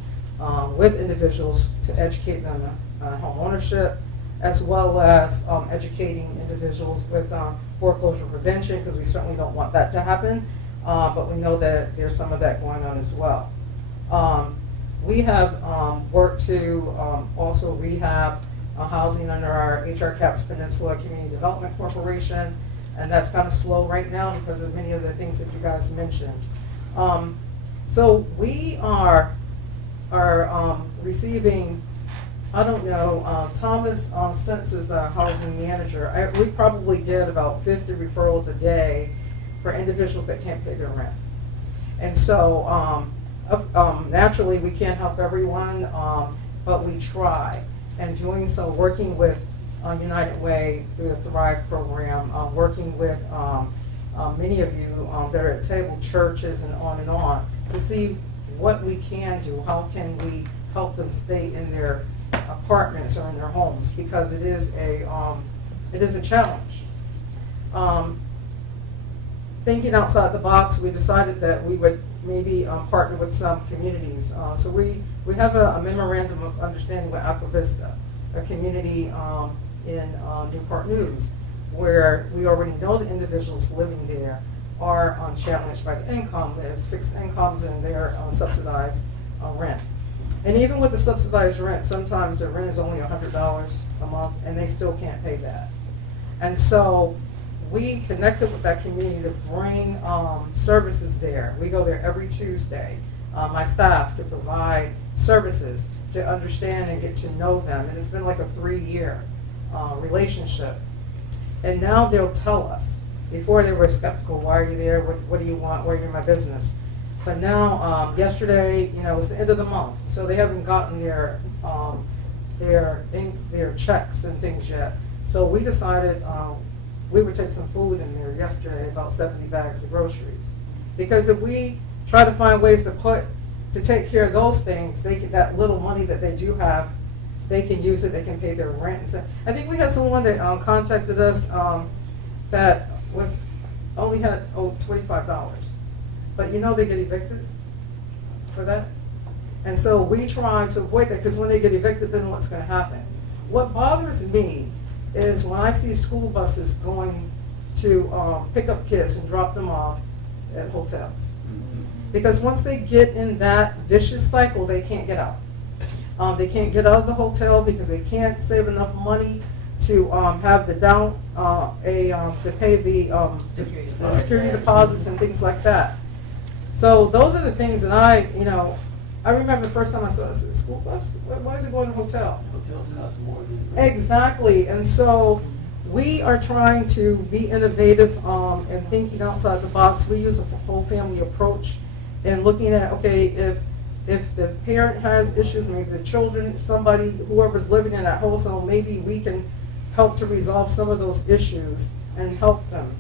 with individuals to educate them on home ownership, as well as educating individuals with foreclosure prevention, because we certainly don't want that to happen, but we know that there's some of that going on as well. We have worked to also rehab housing under our HR CAP's Peninsula Community Development Corporation, and that's kind of slow right now because of many of the things that you guys mentioned. So we are receiving, I don't know, Thomas Sense is our housing manager. We probably get about 50 referrals a day for individuals that can't pay their rent. And so naturally we can't help everyone, but we try. And doing so, working with United Way through the Thrive program, working with many of you that are at table, churches and on, to see what we can do. How can we help them stay in their apartments or in their homes, because it is a challenge. thinking outside the box, we decided that we would maybe partner with some communities. So we have a memorandum of understanding with Aqua Vista, a community in Newport News, where we already know the individuals living there are challenged by the income. There's fixed incomes and they're subsidized rent. And even with the subsidized rent, sometimes the rent is only $100 a month and they still can't pay that. And so we connected with that community to bring services there. We go there every Tuesday, my staff, to provide services, to understand and get to know them. And it's been like a 3-year relationship. And now they'll tell us. Before they were skeptical, why are you there? What do you want? Why are you in my business? But now, yesterday, it was the end of the month, so they haven't gotten their checks and things yet. So we decided we would take some food in there yesterday, about 70 bags of groceries. Because if we try to find ways to take care of those things, that little money that they do have, they can use it, they can pay their rent. And so, I think we had someone that contacted us that only had $25. But they get evicted for that. And so we try to avoid that, because when they get evicted, then what's going to happen? What bothers me is when I see school buses going to pick up kids and drop them off at hotels. Because once they get in that vicious cycle, they can't get out. They can't get out of the hotel because they can't save enough money to have the to pay the security deposits and things like that. So those are the things that I remember the first time I saw this school bus. Why is it going to a hotel? Hotels cost more than. Exactly, and so we are trying to be innovative and thinking outside the box. We use a whole family approach and looking at, okay, if the parent has issues, maybe the children, whoever's living in that household, maybe we can help to resolve some of those issues and help them.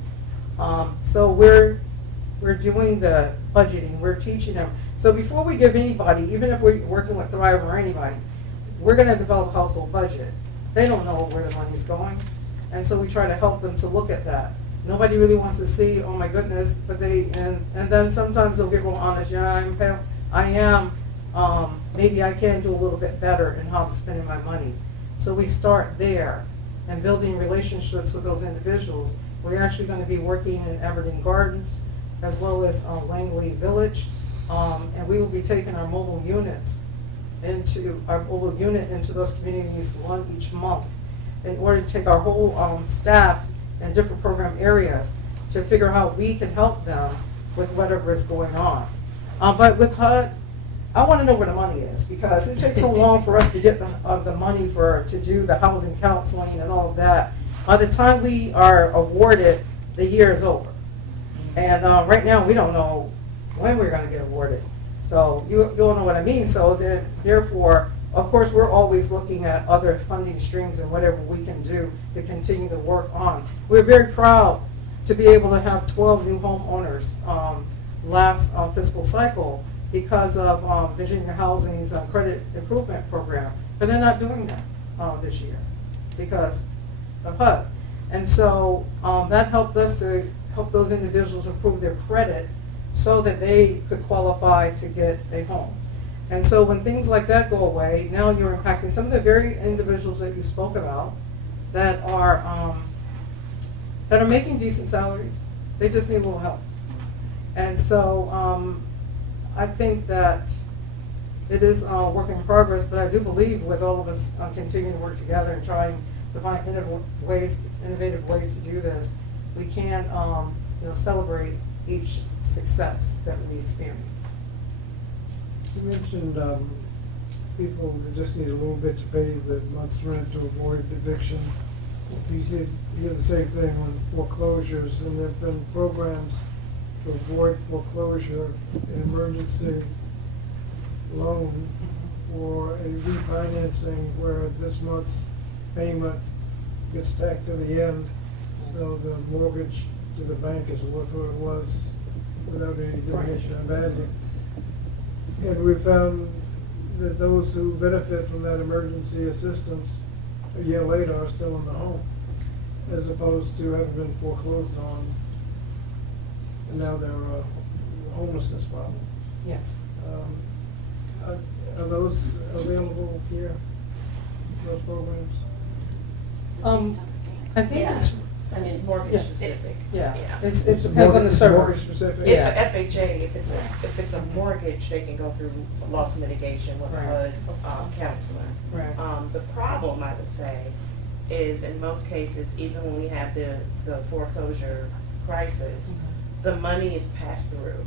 So we're doing the budgeting, we're teaching them. So before we give anybody, even if we're working with Thrive or anybody, we're going to develop a household budget. They don't know where the money's going. And so we try to help them to look at that. Nobody really wants to see, oh my goodness, but and then sometimes they'll get real honest, yeah, I am, maybe I can do a little bit better in how I'm spending my money. So we start there and building relationships with those individuals. We're actually going to be working in Aberdeen Gardens as well as Langley Village, and we will be taking our mobile unit into those communities, one each month, in order to take our whole staff in different program areas to figure out how we can help them with whatever is going on. But with HUD, I want to know where the money is, because it takes so long for us to get the money to do the housing counseling and all of that. By the time we are awarded, the year is over. And right now, we don't know when we're going to get awarded. So you'll know what I mean. So therefore, of course, we're always looking at other funding streams and whatever we can do to continue to work on. We're very proud to be able to have 12 new homeowners last fiscal cycle because of Virginia Housing's credit improvement program. But they're not doing that this year because of HUD. And so that helped us to help those individuals improve their credit so that they could qualify to get a home. And so when things like that go away, now you're impacting some of the very individuals that you spoke about that are making decent salaries. They just need a little help. And so I think that it is a work in progress, but I do believe with all of us continuing to work together and trying to find innovative ways to do this, we can celebrate each success that we experience. You mentioned people that just need a little bit to pay the month's rent to avoid eviction. You hear the same thing on foreclosures, and there have been programs to avoid foreclosure, an emergency loan, or a refinancing where this month's payment gets tacked to the end, so the mortgage to the bank is worth what it was without any diminution in value. And we found that those who benefit from that emergency assistance a year later are still in the home, as opposed to having been foreclosed on and now they're a homelessness problem. Yes. Are those available here, those programs? I think Yeah. it's, I mean, mortgage Yeah. specific. yeah, Yeah. it depends on the server. Mortgage specific? It's Yeah. a FHA, if it's a mortgage, they can go through loss mitigation with a Right. HUD counselor. Right. The problem, I would say, is in most cases, even when we have the foreclosure crisis, the money is passed through.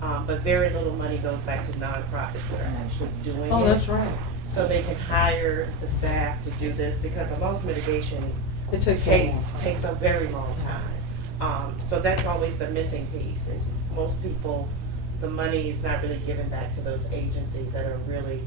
But very little money goes back to nonprofits that are actually doing it. Oh, that's right. So they can hire the staff to do this, because a loss mitigation It takes a long time. takes a very long time. So that's always the missing piece, is most people, the money is not really given back to those agencies that are really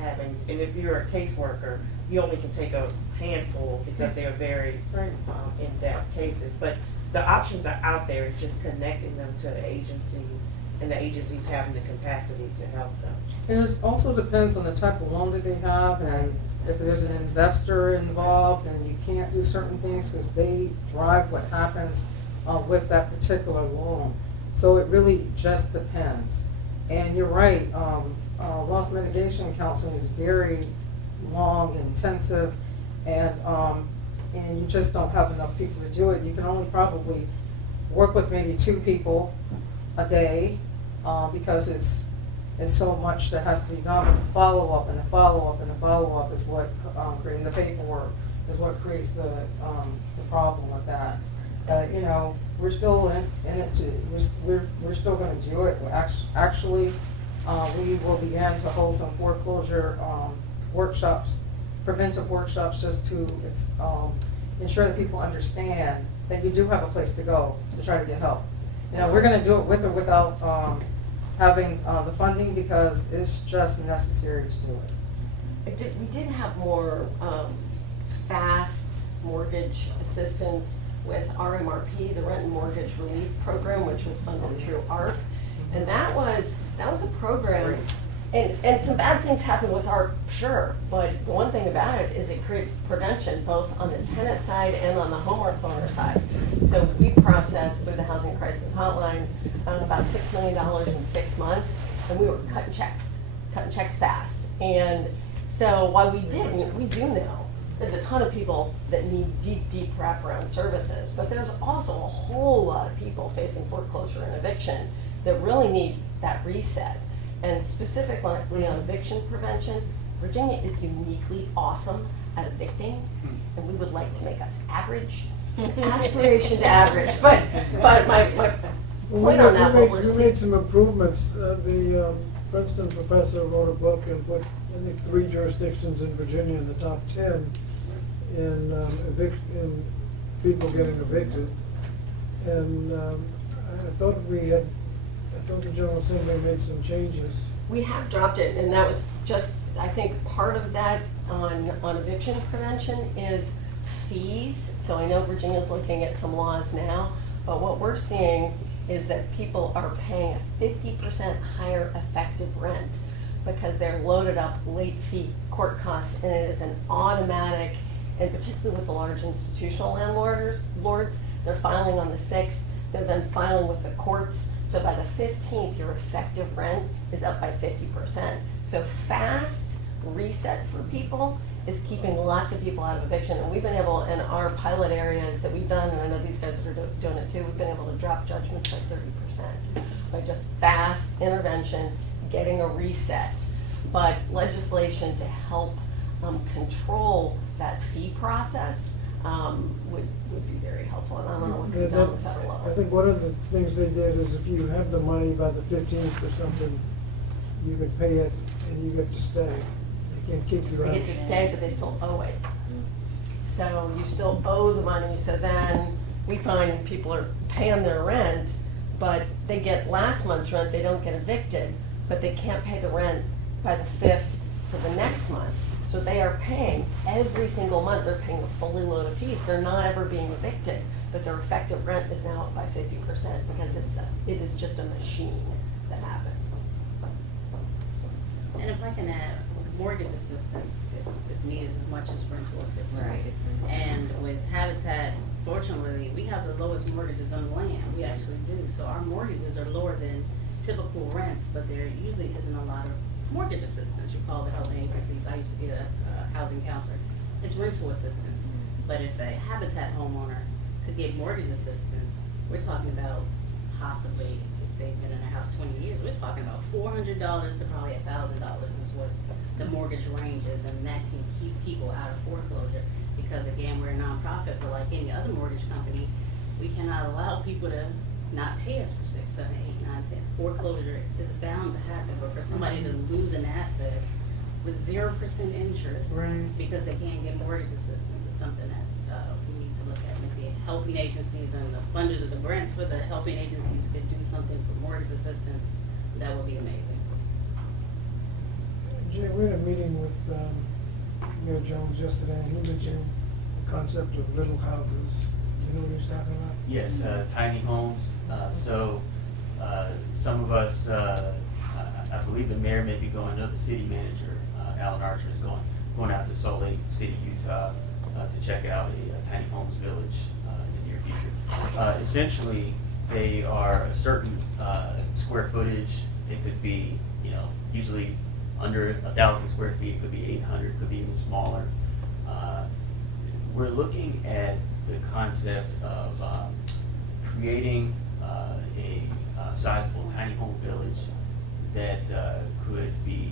having, and if you're a caseworker, you only can take a handful because they are very Right. in-depth cases. But the options are out there, it's just connecting them to the agencies, and the agencies having the capacity to help them. And it also depends on the type of loan that they have, and if there's an investor involved, and you can't do certain things because they drive what happens with that particular loan. So it really just depends. And you're right, loss mitigation counseling is very long and intensive, and you just don't have enough people to do it. You can only probably work with maybe 2 people a day, because it's so much that has to be done. And the follow-up and the follow-up and the follow-up is what, creating the paperwork is what creates the problem with that. You know, we're still in it to, we're still gonna do it. Actually, we will begin to hold some foreclosure workshops, preventive workshops, just to ensure that people understand that you do have a place to go to try to get help. You know, we're gonna do it with or without having the funding, because it's just necessary to do it. We did have more fast mortgage assistance with RMRP, the Rent and Mortgage Relief Program, which was funded through ARP. And that was a program, and some bad things happened with ARP, sure, but the one thing about it is it created prevention, both on the tenant side and on the homeowner owner side. So we processed through the Housing Crisis Hotline about $6 million in 6 months, and we were cutting checks fast. And so while we do know there's a ton of people that need deep wraparound services, but there's also a whole lot of people facing foreclosure and eviction that really need that reset. And specifically on eviction prevention, Virginia is uniquely awesome at evicting, and we would like to make us average, aspiration to average. But my point on that, what we're We seeing. made some improvements. The Princeton professor wrote a book and put, I think, 3 jurisdictions in Virginia in the top 10 in people getting evicted. And I thought the General Assembly made some changes. We have dropped it, and that was just, I think, part of that on eviction prevention is fees. So I know Virginia's looking at some laws now, but what we're seeing is that people are paying a 50% higher effective rent because they're loaded up late fee court costs, and it is an automatic, and particularly with the large institutional landlords, they're filing on the 6th, they're then filing with the courts, so by the 15th, your effective rent is up by 50%. So fast reset for people is keeping lots of people out of eviction, and we've been able, in our pilot areas that we've done, and I know these guys are doing it too, we've been able to drop judgments by 30% by just fast intervention, getting a reset. But legislation to help control that fee process would be very helpful, and I don't know what could be done on the federal level. I think one of the things they did is if you have the money by the 15th or something, you could pay it and you get to stay. They can't kick you out. They get to stay, but they still owe it. So you still owe the money, so then we find people are paying their rent, but they get last month's rent, they don't get evicted, but they can't pay the rent by the 5th for the next month. So they are paying every single month, they're paying a fully loaded fees, they're not ever being evicted, but their effective rent is now up by 50% because it is just a machine that happens. And if I can add, mortgage assistance is needed as much as rental assistance. Right. And with Habitat unfortunately, we have the lowest mortgages on the land. We actually do. So our mortgages are lower than typical rents, but there usually isn't a lot of mortgage assistance. You call the helping agencies. I used to be a housing counselor. It's rental assistance. But if a Habitat homeowner could get mortgage assistance, we're talking about possibly, if they've been in a house 20 years, we're talking about $400 to probably $1,000 is what the mortgage range is, and that can keep people out of foreclosure. Because again, we're a nonprofit, but like any other mortgage company, we cannot allow people to not pay us for 6, 7, 8, 9, 10. Foreclosure is bound to happen, but for somebody to lose an asset with 0% interest Right. because they can't get mortgage assistance is something that we need to look at. And if the helping agencies and the funders of the grants for the helping agencies could do something for mortgage assistance, that would be amazing. Jay, we had a meeting with Mayor Jones yesterday, and he mentioned the concept of little houses. You know what he's talking about? Yes, tiny homes. Some of us, I believe the mayor may be going, the city manager, Alan Archer, is going out to Salt Lake City, Utah, to check out a tiny homes village in the near future. Essentially, they are a certain square footage. It could be, usually under 1,000 square feet. It could be 800. Could be even smaller. We're looking at the concept of creating a sizable tiny home village that could be,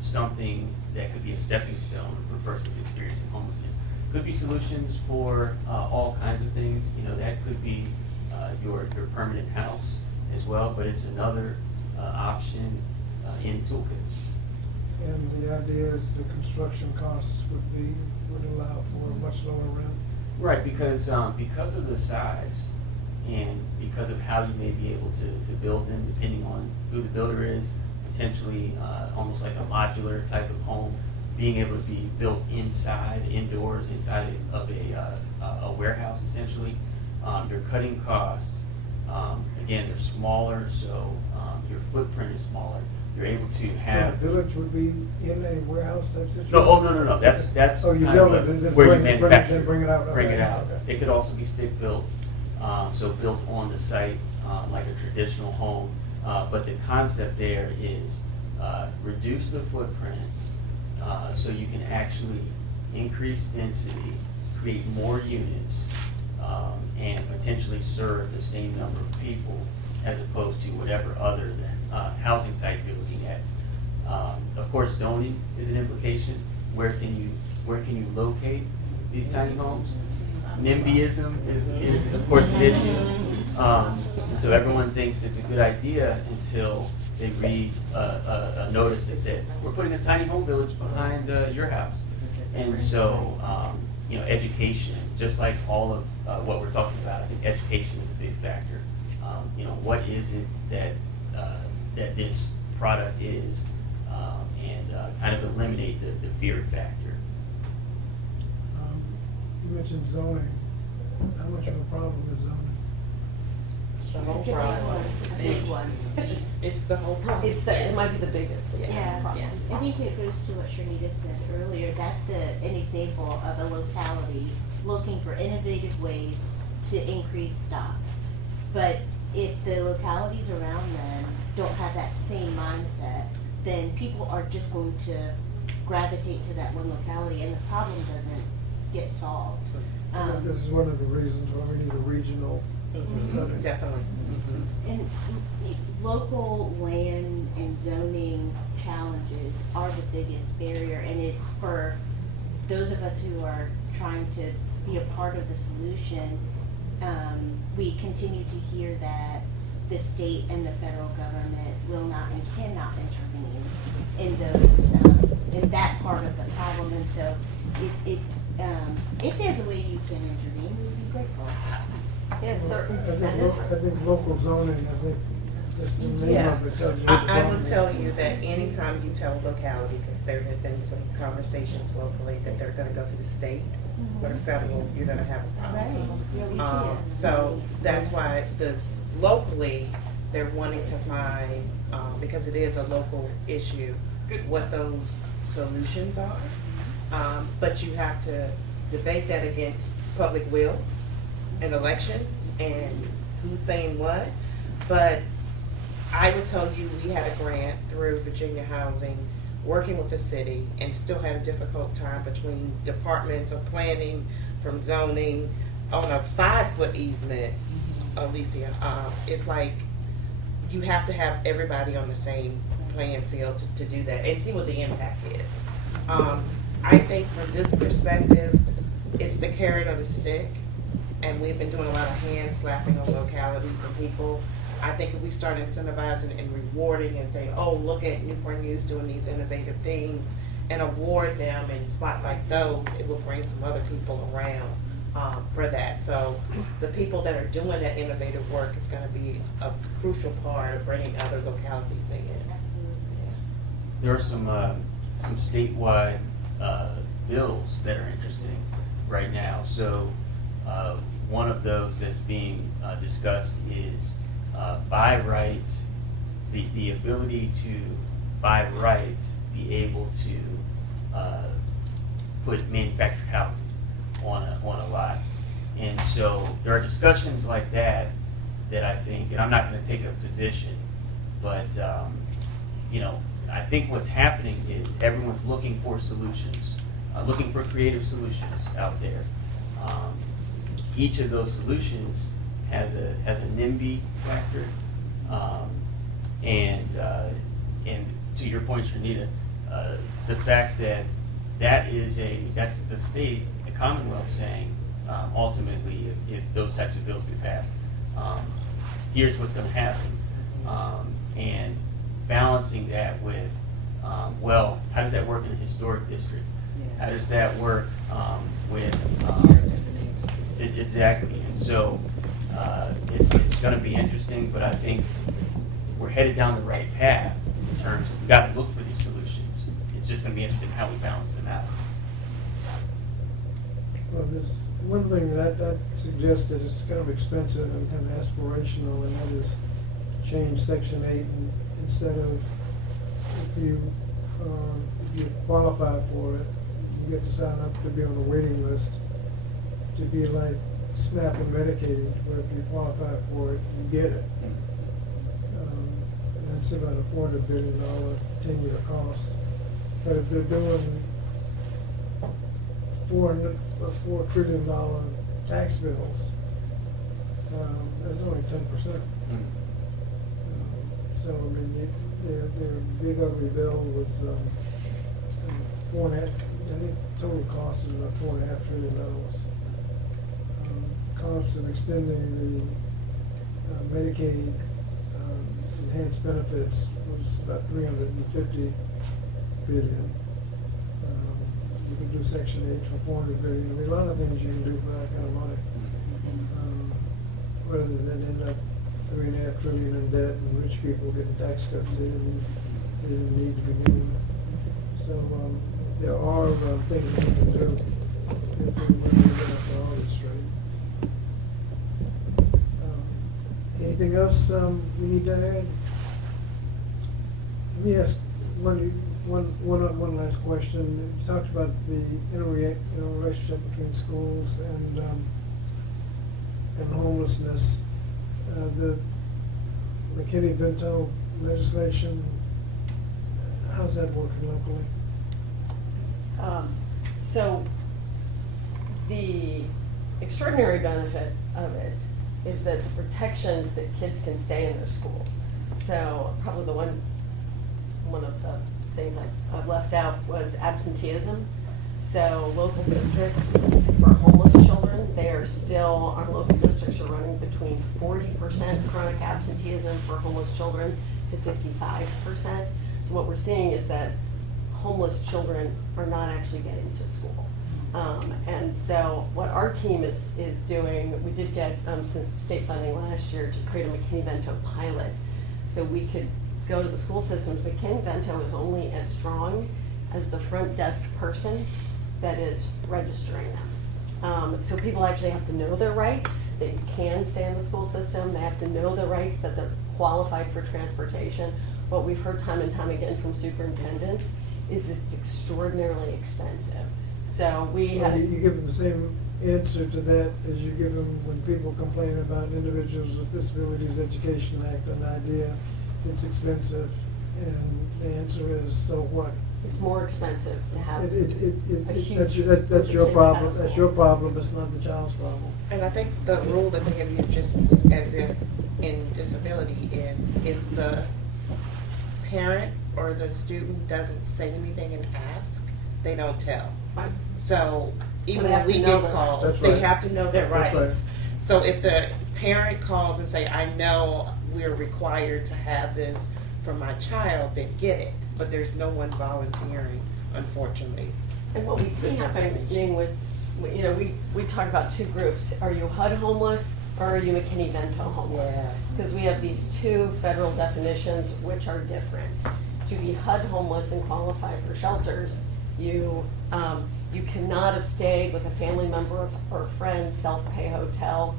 something that could be a stepping stone for persons experiencing homelessness. Could be solutions for all kinds of things. That could be your permanent house as well, but it's another option in the toolkit. And the idea is the construction costs would allow for a much lower rent. Right, because of the size and because of how you may be able to build them, depending on who the builder is, potentially almost like a modular type of home, being able to be built indoors, inside of a warehouse essentially. They're cutting costs. Again, they're smaller, so your footprint is smaller. You're able to have. So the village would be in a warehouse type situation? No. That's Oh, you kind build of it and then where you bring it, manufacture. then bring it out. Bring it Okay. out. Okay. It could also be stick built, so built on the site like a traditional home. But the concept there is reduce the footprint so you can actually increase density, create more units, and potentially serve the same number of people as opposed to whatever other housing type you're looking at. Of course, zoning is an implication. Where can you locate these tiny homes? NIMBYism is of course an issue. So everyone thinks it's a good idea until they read a notice that says, we're putting a tiny home village behind your house. And so, education, just like all of what we're talking about, I think education is a big factor. What is it that this product is, and kind of eliminate the fear factor. You mentioned zoning. How much of a problem is zoning? The whole It's a big problem. one, a big one. It's the whole problem. It might be the biggest. Yeah, problem. I think it goes to what Sharnita said earlier, that's an example of a locality looking for innovative ways to increase stock. But if the localities around them don't have that same mindset, then people are just going to gravitate to that one locality and the problem doesn't get solved. This is one of the reasons why we need a regional study. Definitely. And local land and zoning challenges are the biggest barrier, and it, for those of us who are trying to be a part of the solution, we continue to hear that the state and the federal government will not and cannot intervene in those, in that part of the problem, and so if there's a way you can intervene, we'd be grateful. Yes, certain I incentives. think local zoning, I think that's the name Yeah. of it. tells you what the I will problem is. tell you that anytime you tell a locality, because there have been some conversations locally that they're gonna go to the state or the federal, you're gonna have a problem. Yeah, we see it. So that's why locally, they're wanting to find, because it is a local issue, what those solutions are. But you have to debate that against public will and elections and who's saying what. But I would tell you, we had a grant through Virginia Housing, working with the city, and still had a difficult time between departments of planning, from zoning, on a 5-foot easement, Alicia. It's like, you have to have everybody on the same playing field to do that and see what the impact is. I think from this perspective, it's the carrot or the stick, and we've been doing a lot of hand slapping on localities and people. I think if we start incentivizing and rewarding and saying, oh, look at Newport News doing these innovative things, and award them and spotlight those, it will bring some other people around for that. So the people that are doing that innovative work is going to be a crucial part of bringing other localities in. There are some statewide bills that are interesting right now. So one of those that's being discussed is by right, the ability to, by right, be able to put manufactured housing on a lot. And so there are discussions like that I think, and I'm not going to take a position, but I think what's happening is everyone's looking for solutions, looking for creative solutions out there. Each of those solutions has a NIMBY factor, and to your point, Shanita, the fact that that's the state, the Commonwealth saying, ultimately, if those types of bills get passed, here's what's going to happen, and balancing that with, well, how does that work in a historic district? How does that work with exactly? And so it's going to be interesting, but I think we're headed down the right path in terms of, we've got to look for these solutions. It's just going to be interesting how we balance them out. Well, there's one thing that I suggested is kind of expensive and kind of aspirational, and that is change Section 8, and instead of if you qualify for it, you get to sign up to be on the waiting list, to be like SNAP and Medicaid, where if you qualify for it, you get it. And that's about a $400 billion 10-year cost. But if they're doing $4 trillion tax bills, there's only 10%. So, I mean, their big ugly bill was $4.5, I think total cost is about $4.5 trillion. Cost of extending the Medicaid enhanced benefits was about $350 billion. You can do Section 8 for $400 billion. I mean, a lot of things you can do for that kind of money, rather than end up $3.5 trillion in debt and rich people getting tax cuts they didn't need to begin with. So there are things we can do if we really get our priorities straight. Anything else we need to add? Let me ask one last question. You talked about the interrelationship between schools and homelessness. The McKinney-Vento legislation, how's that working locally? So the extraordinary benefit of it is that the protections that kids can stay in their schools. So probably the one of the things I've left out was absenteeism. So local districts for homeless children, our local districts are running between 40% chronic absenteeism for homeless children to 55%. So what we're seeing is that homeless children are not actually getting to school. And so what our team is doing, we did get some state funding last year to create a McKinney-Vento pilot. So we could go to the school systems. McKinney-Vento is only as strong as the front desk person that is registering them. So people actually have to know their rights, that you can stay in the school system. They have to know their rights, that they're qualified for transportation. What we've heard time and time again from superintendents is it's extraordinarily expensive. So we Well, had. You give them the same answer to that as you give them when people complain about Individuals with Disabilities Education Act, an idea, it's expensive, and the answer is, so what? It's more expensive to have. That's your kids problem, out of that's school. your problem, it's not the child's problem. And I think the rule that they have used just as if in disability is if the parent or the student doesn't say anything and ask, they don't tell. Right. So even they when have we to know get their calls, rights. That's they right. have to know their That's right. rights. So if the parent calls and say, I know we're required to have this for my child, they get it. But there's no one volunteering, unfortunately. And what we see This happening with, you know, we talk about two groups. Are you HUD homeless or are you McKinney-Vento homeless? Yeah. Because we have these two federal definitions which are different. To be HUD homeless and qualify for shelters, you cannot have stayed with a family member or friend, self-pay hotel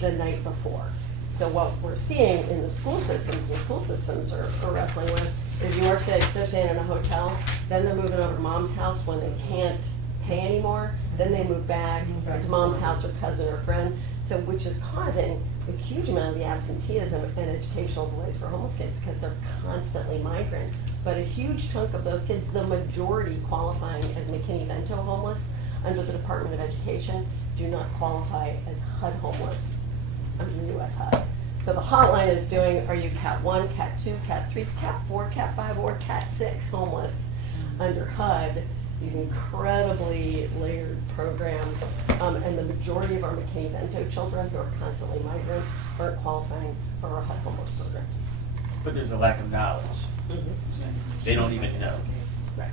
the night before. So what we're seeing in the school systems are wrestling with is you are staying, they're staying in a hotel, then they're moving over to mom's house when they can't pay anymore, then they move back to mom's house or cousin or friend, so which is causing a huge amount of the absenteeism and educational delays for homeless kids because they're constantly migrant. But a huge chunk of those kids, the majority qualifying as McKinney-Vento homeless under the Department of Education, do not qualify as HUD homeless under US HUD. So the hotline is doing, are you Cat 1, Cat 2, Cat 3, Cat 4, Cat 5, or Cat 6 homeless under HUD, these incredibly layered programs. And the majority of our McKinney-Vento children who are constantly migrant aren't qualifying for our HUD homeless program. But there's a lack of knowledge. They don't even know. Right.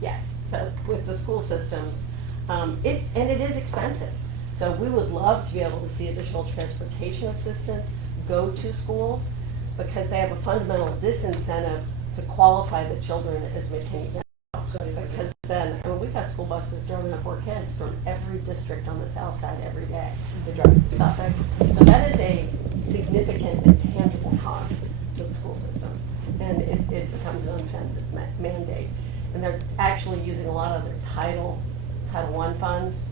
Yes, so with the school systems, it is expensive. So we would love to be able to see additional transportation assistance go to schools because they have a fundamental disincentive to qualify the children as McKinney-Vento. Because then, I mean, we've got school buses driving up 4 kids from every district on the south side every day. They drive from Suffolk. So that is a significant and tangible cost to the school systems. And it becomes an unfunded mandate. And they're actually using a lot of their Title I funds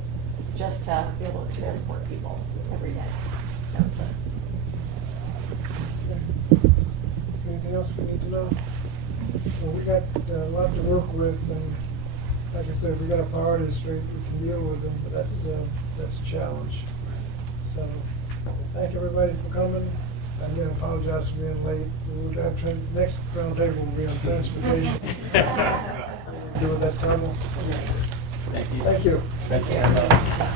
just to be able to transport people every day. Anything else we need to know? Well, we got a lot to work with, and like I said, we got a priority street, we can deal with them, but that's a challenge. So, thank everybody for coming. Again, apologize for being late. We will have, next roundtable will be on transportation. Do with that tunnel. Thank you. Thank you. Thank you.